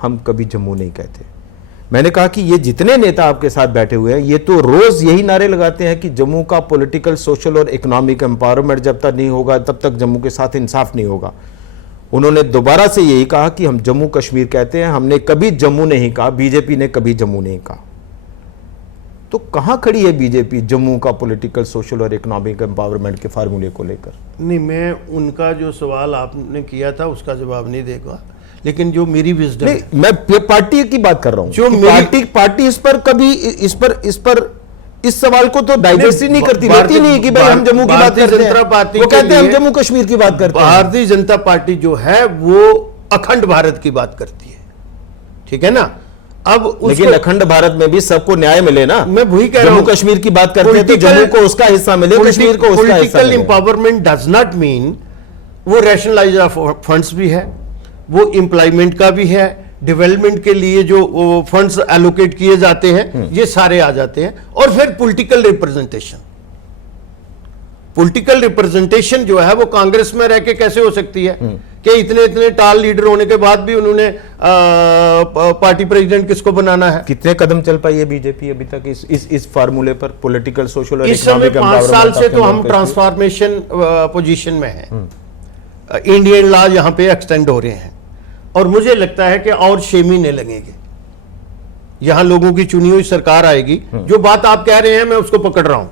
हम कभी जम्मू नहीं कहते। मैंने कहा कि ये जितने नेता आपके साथ बैठे हुए हैं, ये तो रोज यही नारे लगाते हैं कि जम्मू का पॉलिटिकल, सोशल और इकोनॉमिक एम्पावरमेंट जब तक नहीं होगा तब तक जम्मू के साथ इंसाफ नहीं होगा। उन्होंने दोबारा से यही कहा कि हम जम्मू कश्मीर कहते हैं, हमने कभी जम्मू नहीं कहा, बीजेपी ने कभी जम्मू नहीं कहा। तो कहां खड़ी है बीजेपी जम्मू का पॉलिटिकल, सोशल और इकोनॉमिक एम्पावरमेंट के फार्मूले को लेकर? नहीं, मैं उनका जो सवाल आपने किया था उसका जवाब नहीं देगा, लेकिन जो मेरी विजडम है, मैं पार्टी की बात कर रहा हूं, जो पार्टी इस पर कभी इस सवाल को तो डाइवर्स ही नहीं करती, रहती नहीं कि भाई हम जम्मू की बात करते हैं, वो कहते हैं हम जम्मू कश्मीर की बात करते हैं। भारतीय जनता पार्टी जो है वो अखंड भारत की बात करती है, ठीक है ना। अब लेकिन अखंड भारत में भी सबको न्याय मिले ना। मैं वही कह रहा हूं, जम्मू कश्मीर की बात करते हैं तो जम्मू को उसका हिस्सा मिले, कश्मीर को उसका हिस्सा political empowerment does not mean वो रैशनलाइज ऑफ फंड्स भी है, वो एम्प्लॉयमेंट का भी है, डेवलपमेंट के लिए जो फंड्स एलोकेट किए जाते हैं ये सारे आ जाते हैं। और फिर पॉलिटिकल रिप्रेजेंटेशन जो है वो कांग्रेस में रह के कैसे हो सकती है कि इतने इतने टाल लीडर होने के बाद भी उन्होंने पार्टी प्रेसिडेंट किसको बनाना है। कितने कदम चल पाई है बीजेपी अभी तक इस फार्मूले पर, पॉलिटिकल, सोशल और इस समय 5 साल से तो हम ट्रांसफॉर्मेशन पोजीशन में हैं, इंडियन लॉ यहां पे एक्सटेंड हो रहे हैं और मुझे लगता है कि और 6 महीने लगेंगे, यहां लोगों की चुनी हुई सरकार आएगी। जो बात आप कह रहे हैं मैं उसको पकड़ रहा हूं,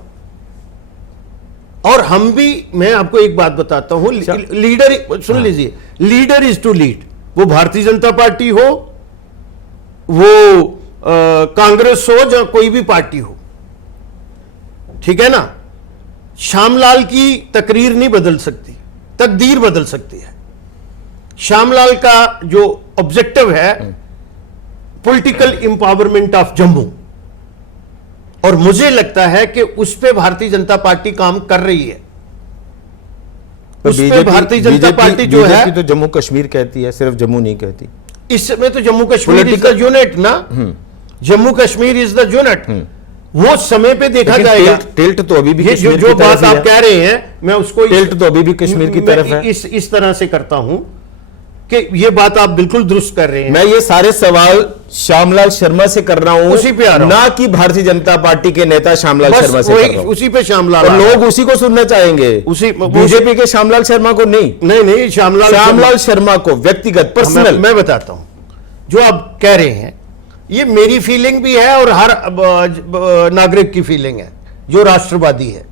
और हम भी, मैं आपको एक बात बताता हूं, लीडर सुन लीजिए, लीडर इज टू लीड, वो भारतीय जनता पार्टी हो, वो कांग्रेस हो, या कोई भी पार्टी हो, ठीक है ना। श्यामलाल की तकरीर नहीं बदल सकती, तकदीर बदल सकती है। श्यामलाल का जो ऑब्जेक्टिव है पॉलिटिकल एम्पावरमेंट ऑफ जम्मू, और मुझे लगता है कि उस पे भारतीय जनता पार्टी काम कर रही है। उस पे भारतीय जनता पार्टी जो है तो जम्मू कश्मीर कहती है, सिर्फ जम्मू नहीं कहती। इस समय तो Jammu Kashmir is the unit ना, Jammu Kashmir is the unit. वो समय पे देखा जाएगा। टिल्ट तो अभी भी कश्मीर जो बात आप कह रहे हैं मैं उसको टिल्ट तो अभी भी कश्मीर की तरफ है। इस तरह से करता हूं कि ये बात आप बिल्कुल दुरुस्त कर रहे हैं। मैं ये सारे सवाल श्यामलाल शर्मा से कर रहा हूं, उसी पे आ रहा हूं, ना कि भारतीय जनता पार्टी के नेता श्यामलाल शर्मा से कर रहा हूं। उसी पे श्यामलाल, और लोग उसी को सुनना चाहेंगे, उसी बीजेपी के श्यामलाल शर्मा को नहीं। नहीं, श्यामलाल शर्मा को व्यक्तिगत, पर्सनल। मैं बताता हूं, जो आप कह रहे हैं ये मेरी फीलिंग भी है और हर नागरिक की फीलिंग है जो राष्ट्रवादी है,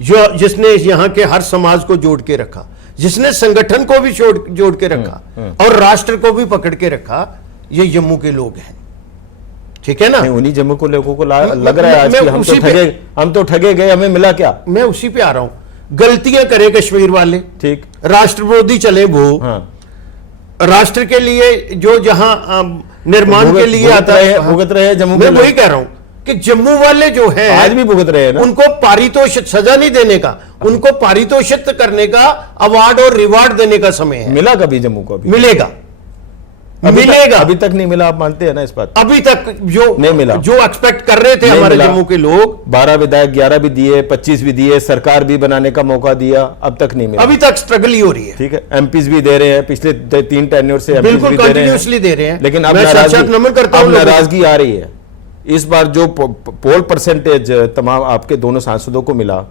जो जिसने यहां के हर समाज को जोड़ के रखा, जिसने संगठन को भी जोड़ के रखा और राष्ट्र को भी पकड़ के रखा, ये जम्मू के लोग हैं, ठीक है ना। उन्हीं जम्मू को लोगों को लग रहा है आज कि हम तो ठगे गए, हमें मिला क्या। मैं उसी पे आ रहा हूं। गलतियां करे कश्मीर वाले, ठीक, राष्ट्रविरोधी चले वो, राष्ट्र के लिए जो जहां निर्माण के लिए आता है भुगत रहे हैं जम्मू। मैं वही कह रहा हूं कि जम्मू वाले जो हैं आज भी भुगत रहे हैं ना। उनको पारितोषिक, सजा नहीं देने का, उनको पारितोषिक करने का, अवार्ड और रिवार्ड देने का समय है। मिला कभी जम्मू को? अभी मिलेगा, मिलेगा। अभी तक नहीं मिला, आप मानते हैं ना इस बात? अभी तक जो नहीं मिला, जो एक्सपेक्ट कर रहे थे हमारे जम्मू के लोग। 12 विधायक, 11 भी दिए, 25 भी दिए, सरकार भी बनाने का मौका दिया, अब तक नहीं मिला। अभी तक स्ट्रगल ही हो रही है। ठीक है, एमपीज भी दे रहे हैं, पिछले 3 टेन्योर से बिल्कुल कंटिन्यूअसली दे रहे हैं, लेकिन अब नाराजगी आ रही है। इस बार जो पोल परसेंटेज तमाम आपके दोनों सांसदों को मिला,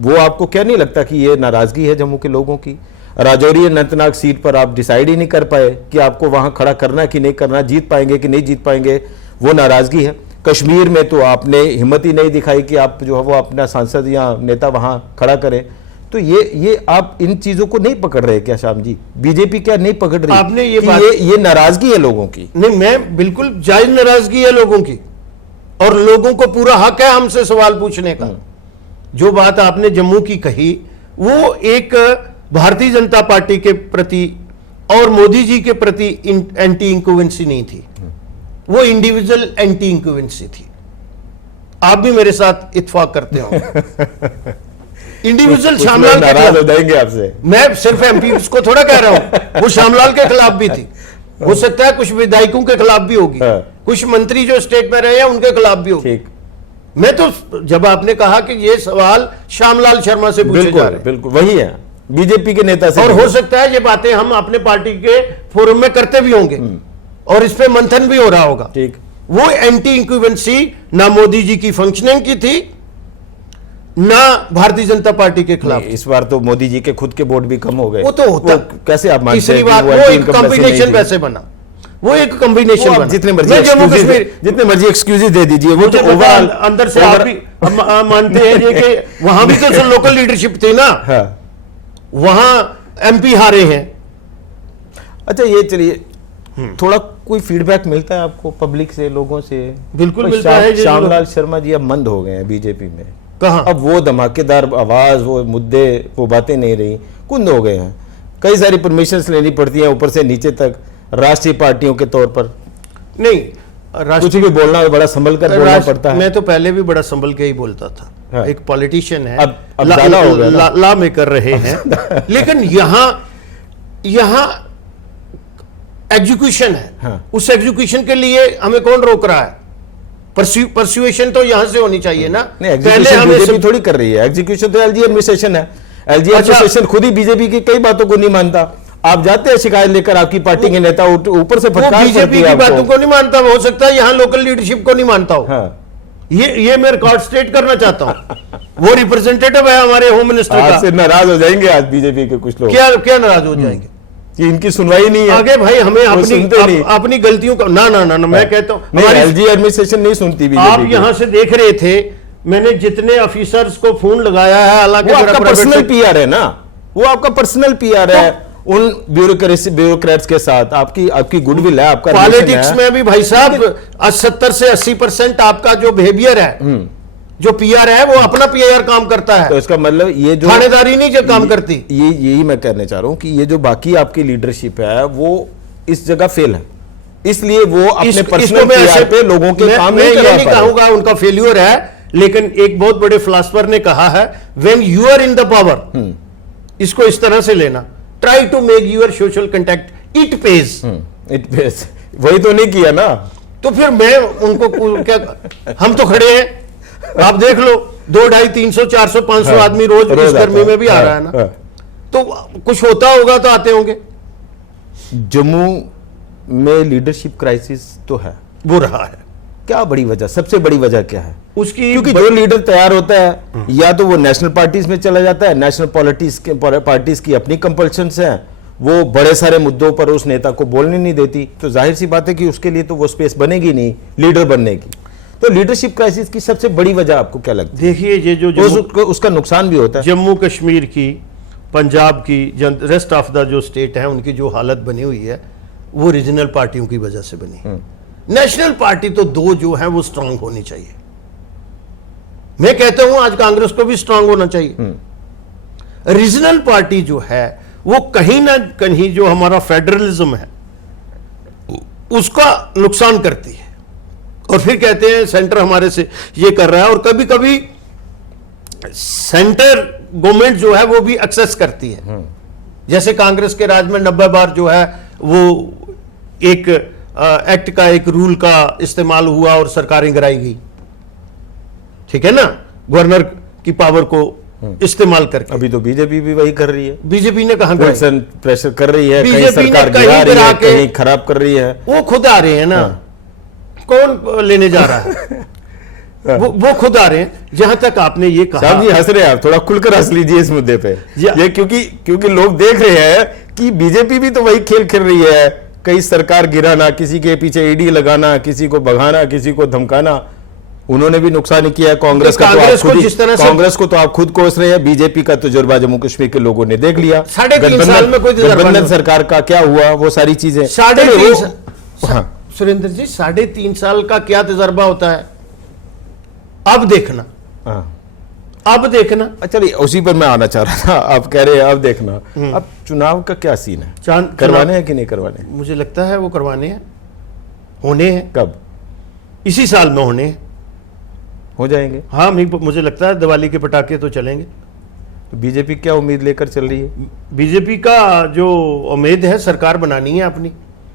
वो आपको क्या नहीं लगता कि ये नाराजगी है जम्मू के लोगों की? राजौरी अनंतनाग सीट पर आप डिसाइड ही नहीं कर पाए कि आपको वहां खड़ा करना कि नहीं करना, जीत पाएंगे कि नहीं जीत पाएंगे, वो नाराजगी है। कश्मीर में तो आपने हिम्मत ही नहीं दिखाई कि आप जो है वो अपना सांसद या नेता वहां खड़ा करें। तो ये आप इन चीजों को नहीं पकड़ रहे क्या श्याम जी? बीजेपी क्या नहीं पकड़ रही? आपने ये नाराजगी है लोगों की? नहीं, मैं बिल्कुल जायज नाराजगी है लोगों की, और लोगों को पूरा हक है हमसे सवाल पूछने का। जो बात आपने जम्मू की कही वो एक भारतीय जनता पार्टी के प्रति और मोदी जी के प्रति एंटी इंक्वेंसी नहीं थी, वो इंडिविजुअल एंटी इंक्वेंसी थी। आप भी मेरे साथ इत्तेफाक करते हो। इंडिविजुअल कुछ श्यामलाल लोग के नाराज हो खिलाफ, जाएंगे आपसे। मैं सिर्फ एमपी को थोड़ा कह रहा हूं, वो श्यामलाल के खिलाफ भी थी, हो सकता है कुछ विधायकों के खिलाफ भी होगी, हाँ। कुछ मंत्री जो स्टेट में रहे हैं उनके खिलाफ भी होगी। ठीक, मैं तो, जब आपने कहा कि ये सवाल श्यामलाल शर्मा से पूछे जा बिल्कुल रहे हैं, बिल्कुल वही है, बीजेपी के नेता से। और हो सकता है ये बातें हम अपने पार्टी के फोरम में करते भी होंगे और इस पे मंथन भी हो रहा होगा। ठीक, वो एंटी इंक्यूबेंसी ना मोदी जी की फंक्शनिंग की थी, ना भारतीय जनता पार्टी के खिलाफ। इस बार तो मोदी जी के खुद के वोट भी कम हो गए। वो तो होता, कैसे आप मानते तीसरी हैं कि बात वो anti एक incumbency कॉम्बिनेशन नहीं थी? वैसे बना, वो एक कॉम्बिनेशन वो आप बना। जितने मर्जी मैं जम्मू excuses कश्मीर, जितने मर्जी एक्सक्यूजेज दे दीजिए, वो मुझे तो पता है, ओवरऑल अंदर से आप भी हम मानते हैं ये कि वहां भी तो लोकल लीडरशिप थी ना, हाँ। वहां एमपी हारे हैं। अच्छा ये चलिए, थोड़ा कोई फीडबैक मिलता है आपको पब्लिक से, लोगों से? बिल्कुल भाई मिलता है। श्यामलाल शर्मा जी अब मंद हो गए हैं बीजेपी में, कहाँ? अब वो धमाकेदार आवाज, वो मुद्दे, वो बातें नहीं रही, कुंद हो गए हैं। कई सारी परमिशंस लेनी पड़ती हैं ऊपर से नीचे तक, राष्ट्रीय पार्टियों के तौर पर नहीं, कुछ भी बोलना बड़ा संभल कर बोलना पड़ता है। मैं तो पहले भी बड़ा संभल के ही बोलता था। हाँ। एक पॉलिटिशियन है, अब ज्यादा हो गया ना। ला में कर रहे हैं लेकिन यहाँ एग्जीक्यूशन है। हाँ। उस एग्जीक्यूशन के लिए हमें कौन रोक रहा है? परस्यूएशन तो यहां से होनी चाहिए ना। नहीं, पहले एग्जीक्यूशन हमें बीजेपी थोड़ी कर रही है, एग्जीक्यूशन तो एलजी एडमिनिस्ट्रेशन है। एलजी अच्छा। एडमिनिस्ट्रेशन खुद ही बीजेपी की कई बातों को नहीं मानता। आप जाते हैं शिकायत लेकर, आपकी पार्टी के नेता ऊपर से वो फटकार बीजेपी की बातों को नहीं मानता, हो सकता है यहाँ लोकल लीडरशिप को नहीं मानता हो। हाँ। ये मैं रिकॉर्ड स्टेट करना चाहता हूँ। वो रिप्रेजेंटेटिव है हमारे होम मिनिस्टर का। आपसे नाराज हो जाएंगे आज बीजेपी के कुछ लोग, क्या क्या नाराज हो जाएंगे कि इनकी सुनवाई नहीं है। आगे भाई हमें वो सुनते नहीं। अपनी गलतियों का ना मैं कहता हूँ नहीं, हमारी- एलजी एडमिनिस्ट्रेशन नहीं सुनती बीजेपी आप की। यहाँ से देख रहे थे, मैंने जितने ऑफिसर्स को फोन लगाया है, हालांकि वो मेरा आपका private पर्सनल से- पीआर है ना, वो आपका पर्सनल पीआर है। उन ब्यूरोक्रेट्स के साथ आपकी गुडविल है, आपका पॉलिटिक्स relation है। में भी भाई साहब 70 से 80% आपका जो बिहेवियर है, जो पीआर है, वो अपना पीआर काम करता तो है, इसका मतलब ये जो थानेदारी नहीं जो काम करती। यही मैं कहना चाह रहा हूं कि ये जो बाकी आपकी लीडरशिप है वो इस जगह फेल है, इसलिए वो अपने पर्सनल मैं पीआर ऐसे- पे लोगों के काम मैं नहीं ये करवा नहीं पा रहे। कहूंगा उनका फेल्यूर है, लेकिन एक बहुत बड़े फिलोसफर ने कहा है, when you are in the power, इसको इस तरह से लेना, try to make your social contact, it pays. वही तो नहीं किया ना। तो फिर मैं उनको क्या, हम तो खड़े हैं, आप देख लो 200, 250, 300, 400, 500 हाँ, आदमी रोज इस आता गर्मी है। में भी आ रहा है ना, तो कुछ होता होगा तो आते होंगे। जम्मू में लीडरशिप क्राइसिस तो है, वो रहा है, क्या बड़ी वजह, सबसे बड़ी वजह क्या है? उसकी क्योंकि जो लीडर तैयार होता है या तो वो नेशनल पार्टीज में चला जाता है, नेशनल पार्टीज की अपनी कंपल्शंस हैं, वो बड़े सारे मुद्दों पर उस नेता को बोलने नहीं देती, तो जाहिर सी बात है कि उसके लिए तो वो स्पेस बनेगी नहीं लीडर बनने की। तो लीडरशिप क्राइसिस की सबसे बड़ी वजह आपको क्या लगती देखिए, ये जो है? उसका नुकसान भी होता है। जम्मू कश्मीर की, पंजाब की, रेस्ट ऑफ द जो स्टेट है, उनकी जो हालत बनी हुई है, वो रीजनल पार्टियों की वजह से बनी। नेशनल पार्टी तो दो जो है वो स्ट्रांग होनी चाहिए। मैं कहता हूं आज कांग्रेस को भी स्ट्रांग होना चाहिए। रीजनल पार्टी जो है वो कहीं ना कहीं जो हमारा फेडरलिज्म है उसका नुकसान करती है, और फिर कहते हैं सेंटर हमारे से ये कर रहा है, और कभी कभी सेंटर गवर्नमेंट जो है वो भी एक्सेस करती है। जैसे कांग्रेस के राज में 90 बार जो है वो एक एक्ट का, एक रूल का इस्तेमाल हुआ और सरकारें गिराई गई, ठीक है ना, गवर्नर की पावर को इस्तेमाल करके। अभी तो बीजेपी भी वही कर रही है, बीजेपी ने कहा प्रेशर कर रही है, कहीं बीजेपी ने सरकार कहीं गिरा रही गिरा है, के- कहीं खराब कर रही है। वो खुद आ रहे हैं ना, कौन लेने जा रहा है? वो खुद आ रहे हैं। जहां तक आपने ये कहा, साहब जी हंस रहे हैं आप, थोड़ा खुलकर हंस लीजिए इस मुद्दे पे। ये क्योंकि लोग देख रहे हैं कि बीजेपी भी तो वही खेल खेल रही है, कहीं सरकार गिराना, किसी के पीछे ईडी लगाना, किसी को भगाना, किसी को धमकाना। उन्होंने भी नुकसान किया है कांग्रेस का, कांग्रेस को जिस तरह से, कांग्रेस को तो आप खुद कोस रहे हैं, बीजेपी का तजुर्बा जम्मू कश्मीर के लोगों ने देख लिया। 3.5 साल में कोई तजुर्बा गठबंधन नहीं। सरकार का क्या हुआ, वो सारी चीजें 3.5 सुरेंद्र जी, 3.5 साल का क्या तजर्बा होता है? अब देखना, अब देखना। चलिए उसी पर मैं आना चाह रहा था। आप कह रहे हैं अब देखना, अब चुनाव का क्या सीन है, करवाने हैं कि नहीं करवाने? मुझे लगता है वो करवाने हैं, होने हैं। कब? इसी साल में होने हैं। हो जाएंगे। हाँ, मुझे लगता है दिवाली के पटाखे तो चलेंगे। बीजेपी क्या उम्मीद लेकर चल रही है? बीजेपी का जो उम्मीद है, सरकार बनानी है अपनी,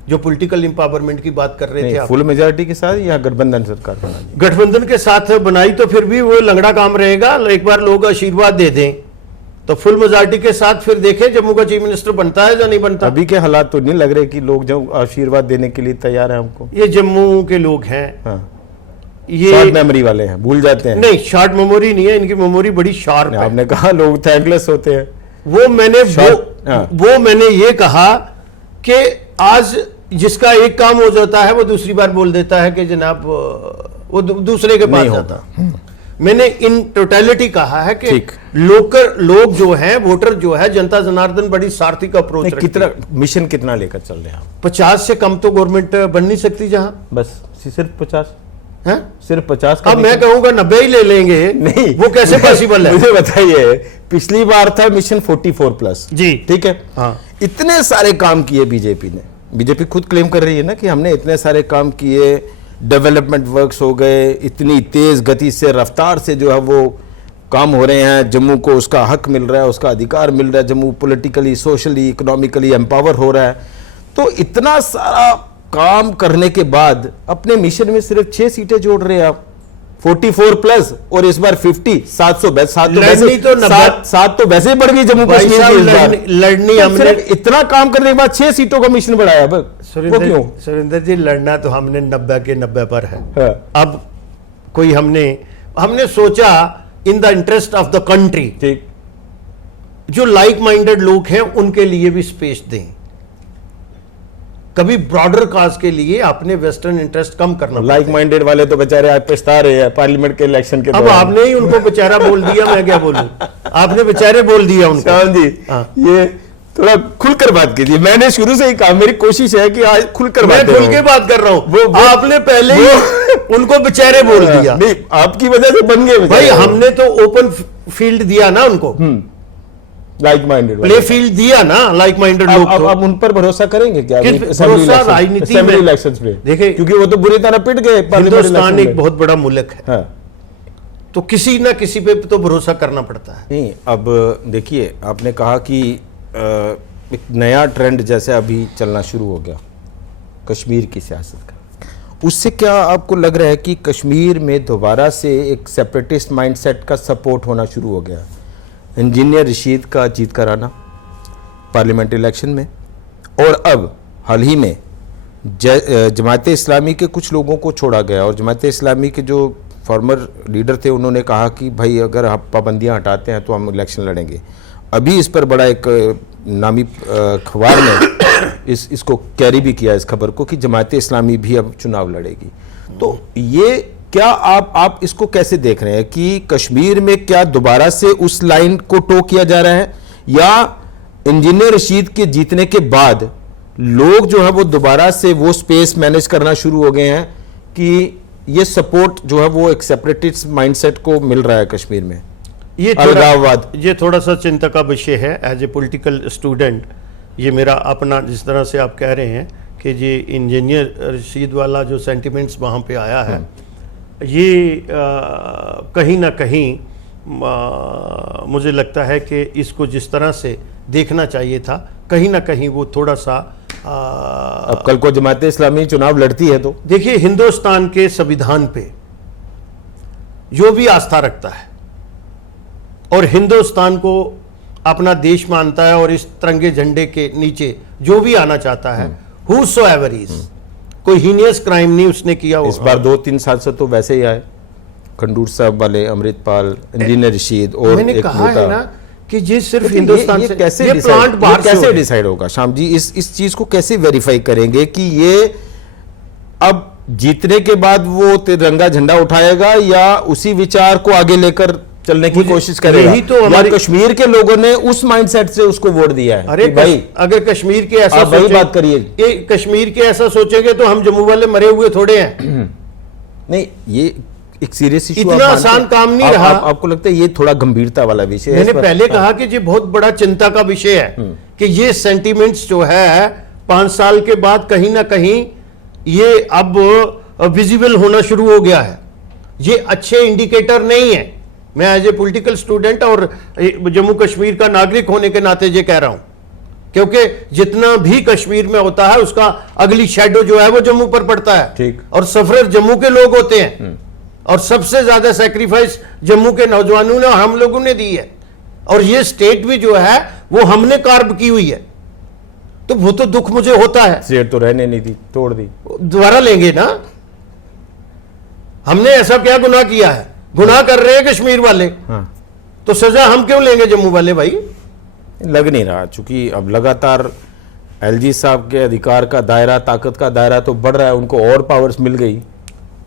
जो पॉलिटिकल एम्पावरमेंट की बात कर रहे थे आप। फुल मेजोरिटी के साथ या गठबंधन सरकार बनानी है? गठबंधन के साथ बनाई तो फिर भी वो लंगड़ा काम रहेगा। एक बार लोग आशीर्वाद दे दें तो फुल मेजोरिटी के साथ फिर देखें जम्मू का चीफ मिनिस्टर बनता है या नहीं बनता। अभी के हालात तो नहीं लग रहे कि लोग जो आशीर्वाद देने के लिए तैयार हैं हमको। ये जम्मू के लोग हैं, हाँ, ये शॉर्ट मेमोरी वाले हैं, भूल जाते हैं। नहीं, शॉर्ट मेमोरी नहीं है, इनकी मेमोरी बड़ी शार्प है। आपने कहा लोग थैंकलेस होते हैं। वो मैंने हाँ। वो मैंने ये कहा कि आज जिसका एक काम हो जाता है वो दूसरी बार बोल देता है कि जनाब वो दूसरे के पास नहीं जाता। मैंने इन टोटलिटी कहा है कि ठीक। लोग जो हैं, वोटर जो है, जनता जनार्दन बड़ी सार्थक अप्रोच रखती है। कितना मिशन कितना लेकर चल रहे हैं आप? 50 से कम तो गवर्नमेंट बन नहीं सकती जहां। बस सिर्फ 50 है? सिर्फ 50 का अब मैं कहूंगा 90 ही ले लेंगे। नहीं, वो कैसे पॉसिबल है? मुझे बताइए, पिछली बार था मिशन 44+। जी। ठीक है। हाँ। इतने सारे काम किए बीजेपी ने। बीजेपी खुद क्लेम कर रही है ना कि हमने इतने सारे काम किए, डेवलपमेंट वर्क्स हो गए, इतनी तेज गति से, रफ्तार से जो है वो काम हो रहे हैं, जम्मू को उसका हक मिल रहा है, उसका अधिकार मिल रहा है, Jammu politically, socially, economically empower हो रहा है। तो इतना सारा काम करने के बाद अपने मिशन में सिर्फ 6 सीटें जोड़ रहे हैं आप। 44+ और इस बार 50, 700 7 तो वैसे ही बढ़ गई जम्मू कश्मीर की इस बार। लड़नी तो हमने सिर्फ इतना काम करने के बाद 6 सीटों का मिशन बढ़ाया। वो क्यों? सुरेंद्र जी, लड़ना तो हमने 90 के 90 पर है। हाँ। अब कोई हमने सोचा in the interest of the country, ठीक, जो लाइक माइंडेड लोग हैं उनके लिए भी स्पेस दें। कभी ब्रॉडर काज के लिए आपने वेस्टर्न इंटरेस्ट कम करना। लाइक माइंडेड वाले तो बेचारे आज पछता रहे हैं पार्लियामेंट के इलेक्शन के अब दौरान। आपने ही उनको बेचारा बोल दिया, मैं क्या बोलूं? आपने बेचारे बोल दिया उनको। श्याम जी, हाँ। ये थोड़ा खुलकर बात कीजिए। मैंने शुरू से ही कहा, मेरी कोशिश है कि आज खुलकर मैं खुल के बात कर रहा हूं। आपने पहले ही उनको बेचारे बोल दिया। नहीं, आपकी वजह से बन गए भाई, हमने तो ओपन फील्ड दिया ना उनको, लाइक माइंडेड प्ले फील्ड दिया ना लाइक माइंडेड लोग। अब उन पर भरोसा करेंगे क्या? भरोसा राजनीति में इलेक्शंस पे देखिए, क्योंकि वो तो बुरी तरह पिट गए। हिंदुस्तान एक बहुत बड़ा मुल्क है। हाँ। तो किसी ना किसी पे तो भरोसा करना पड़ता है। नहीं, अब देखिए, आपने कहा कि एक नया ट्रेंड जैसे अभी चलना शुरू हो गया कश्मीर की सियासत का, उससे क्या आपको लग रहा है कि कश्मीर में दोबारा से एक सेपरेटिस्ट माइंडसेट का सपोर्ट होना शुरू हो गया? इंजीनियर रशीद का जीत कर आना पार्लियामेंट्री इलेक्शन में, और अब हाल ही में जमात इस्लामी के कुछ लोगों को छोड़ा गया, और जमात इस्लामी के जो फॉर्मर लीडर थे उन्होंने कहा कि भाई अगर आप पाबंदियां हटाते हैं तो हम इलेक्शन लड़ेंगे। अभी इस पर बड़ा एक नामी अखबार ने इसको कैरी भी किया, इस खबर को, कि जमात इस्लामी भी अब चुनाव लड़ेगी। तो ये क्या आप इसको कैसे देख रहे हैं कि कश्मीर में क्या दोबारा से उस लाइन को टो किया जा रहा है, या इंजीनियर रशीद के जीतने के बाद लोग जो है वो दोबारा से वो स्पेस मैनेज करना शुरू हो गए हैं कि ये सपोर्ट जो है वो एक सेपरेटिस्ट माइंडसेट को मिल रहा है कश्मीर में? ये थोड़ा सा चिंता का विषय है। एज ए पॉलिटिकल स्टूडेंट, ये मेरा अपना, जिस तरह से आप कह रहे हैं कि ये इंजीनियर रशीद वाला जो सेंटिमेंट्स वहाँ पे आया है, ये कहीं ना कहीं मुझे लगता है कि इसको जिस तरह से देखना चाहिए था, कहीं ना कहीं वो थोड़ा सा अब कल को जमात इस्लामी चुनाव लड़ती है तो देखिए, हिंदुस्तान के संविधान पे जो भी आस्था रखता है और हिंदुस्तान को अपना देश मानता है और इस तिरंगे झंडे के नीचे जो भी आना चाहता है, whosoever is, कोई हीनियस क्राइम नहीं उसने किया हो। इस बार 2-3 सांसद तो वैसे ही आए, खंडूर साहब वाले, अमृतपाल, इंजीनियर रशीद, और मैंने एक कहा है ना कि ये सिर्फ लेकिन हिंदुस्तान ये से कैसे ये प्लांट बाहर से कैसे हो। डिसाइड होगा श्याम जी? इस चीज को कैसे वेरीफाई करेंगे कि ये अब जीतने के बाद वो तिरंगा झंडा उठाएगा या उसी विचार को आगे लेकर चलने की कोशिश करेगा? यही तो हमारी कश्मीर के लोगों ने उस माइंडसेट से उसको वोट दिया है। अरे भाई, अगर कश्मीर के ऐसा आप वही बात करिए। ये कश्मीर के ऐसा सोचेंगे तो हम जम्मू वाले मरे हुए थोड़े हैं। नहीं, ये एक सीरियस इशू, इतना आसान काम नहीं रहा। आपको लगता है ये थोड़ा गंभीरता वाला विषय है? मैंने पहले कहा कि ये बहुत बड़ा चिंता का विषय है कि ये सेंटिमेंट्स जो है 5 साल के बाद कहीं ना कहीं ये अब विजिबल होना शुरू हो गया है। ये अच्छे इंडिकेटर नहीं है मैं एज ए पॉलिटिकल स्टूडेंट और जम्मू कश्मीर का नागरिक होने के नाते ये कह रहा हूं, क्योंकि जितना भी कश्मीर में होता है उसका अगली शैडो जो है वो जम्मू पर पड़ता है। ठीक। और सफरर जम्मू के लोग होते हैं, और सबसे ज्यादा सेक्रीफाइस जम्मू के नौजवानों ने और हम लोगों ने दी है, और ये स्टेट भी जो है वो हमने कार्ब की हुई है, तो वो तो दुख मुझे होता है। स्टेट तो रहने नहीं दी, तोड़ दी। दोबारा लेंगे ना? हमने ऐसा क्या गुनाह किया है? गुनाह कर रहे हैं कश्मीर वाले, हाँ। तो सजा हम क्यों लेंगे जम्मू वाले भाई? लग नहीं रहा, चूंकि अब लगातार एलजी साहब के अधिकार का दायरा, ताकत का दायरा तो बढ़ रहा है, उनको और पावर्स मिल गई।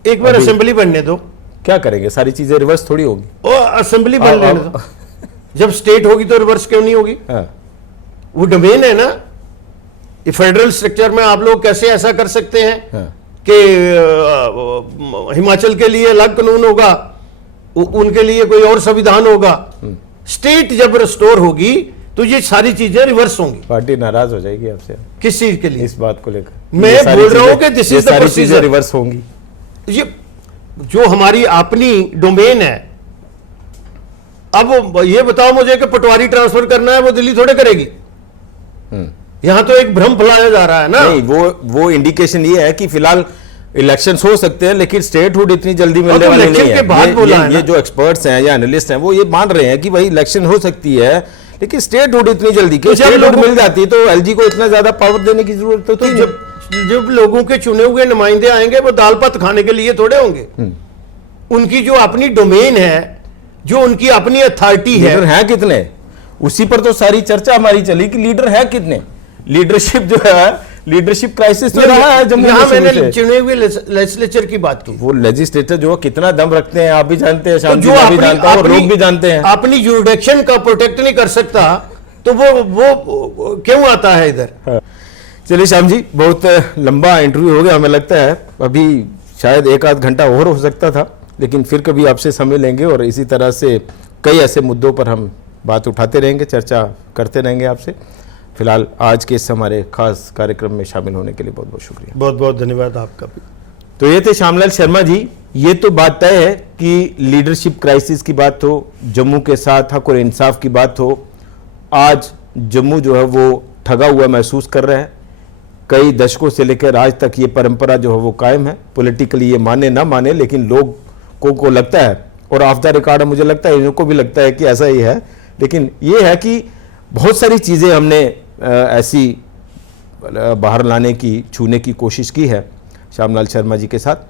एक बार असेंबली बनने दो, क्या करेंगे? सारी चीजें रिवर्स थोड़ी होगी। ओ असेंबली बन लेने दो, जब स्टेट होगी तो रिवर्स क्यों नहीं होगी? हाँ। वो डोमेन है ना। ये फेडरल स्ट्रक्चर में आप लोग कैसे ऐसा कर सकते हैं हाँ। कि हिमाचल के लिए अलग कानून होगा, उनके लिए कोई और संविधान होगा? स्टेट जब रिस्टोर होगी तो ये सारी चीजें रिवर्स होंगी। पार्टी नाराज हो जाएगी आपसे किस चीज के लिए? इस बात को लेकर। मैं ये सारी बोल रहा हूं चीजें- कि दिस ये इज द सारी चीजें प्रोसीजर। रिवर्स होंगी। ये जो हमारी अपनी डोमेन है, अब ये बताओ मुझे कि पटवारी ट्रांसफर करना है वो दिल्ली थोड़े करेगी। यहां तो एक भ्रम फैलाया जा रहा है ना। नहीं, वो इंडिकेशन ये है कि फिलहाल इलेक्शंस हो सकते हैं, लेकिन स्टेटहुड इतनी जल्दी मिलने तो वाली इलेक्शन नहीं के है। बाद बोला है ये ना। जो एक्सपर्ट्स हैं या एनालिस्ट हैं वो ये मान रहे हैं कि भाई इलेक्शन हो सकती है, लेकिन स्टेटहुड इतनी जल्दी, तो जब स्टेटहुड लोगों- मिल जाती है तो एलजी को इतना ज्यादा पावर देने की जरूरत तो थी। जब लोगों के चुने हुए नुमाइंदे आएंगे वो दाल भात खाने के लिए थोड़े होंगे। उनकी जो अपनी डोमेन है, जो उनकी अपनी अथॉरिटी है, लीडर हैं कितने, उसी पर तो सारी चर्चा हमारी चली कि लीडर है कितने। लीडरशिप जो है, लीडरशिप क्राइसिस तो रहा है जम्मू यहां कश्मीर मैंने से। चुने हुए लेजिस्लेचर की बात की। वो लेजिस्लेटर जो कितना दम रखते हैं आप भी जानते हैं, तो शांति जो भी जानता है और लोग भी जानते हैं। अपनी जुरिडिक्शन का प्रोटेक्ट नहीं कर सकता तो वो क्यों आता है इधर? हाँ। चलिए श्याम जी, बहुत लंबा इंटरव्यू हो गया हमें लगता है, अभी शायद एक आध घंटा और हो सकता था, लेकिन फिर कभी आपसे समय लेंगे और इसी तरह से कई ऐसे मुद्दों पर हम बात उठाते रहेंगे, चर्चा करते रहेंगे आपसे। फिलहाल आज के इस हमारे खास कार्यक्रम में शामिल होने के लिए बहुत बहुत शुक्रिया। बहुत बहुत धन्यवाद आपका भी। तो ये थे श्यामलाल शर्मा जी। ये तो बात तय है कि लीडरशिप क्राइसिस की बात हो, जम्मू के साथ हक और इंसाफ की बात हो, आज जम्मू जो है वो ठगा हुआ महसूस कर रहा है। कई दशकों से लेकर आज तक ये परंपरा जो है वो कायम है। पॉलिटिकली ये माने ना माने, लेकिन लोगों को लगता है, और ऑफ द रिकॉर्ड मुझे लगता है इनको भी लगता है कि ऐसा ही है। लेकिन ये है कि बहुत सारी चीज़ें हमने ऐसी बाहर लाने की, छूने की कोशिश की है श्यामलाल शर्मा जी के साथ।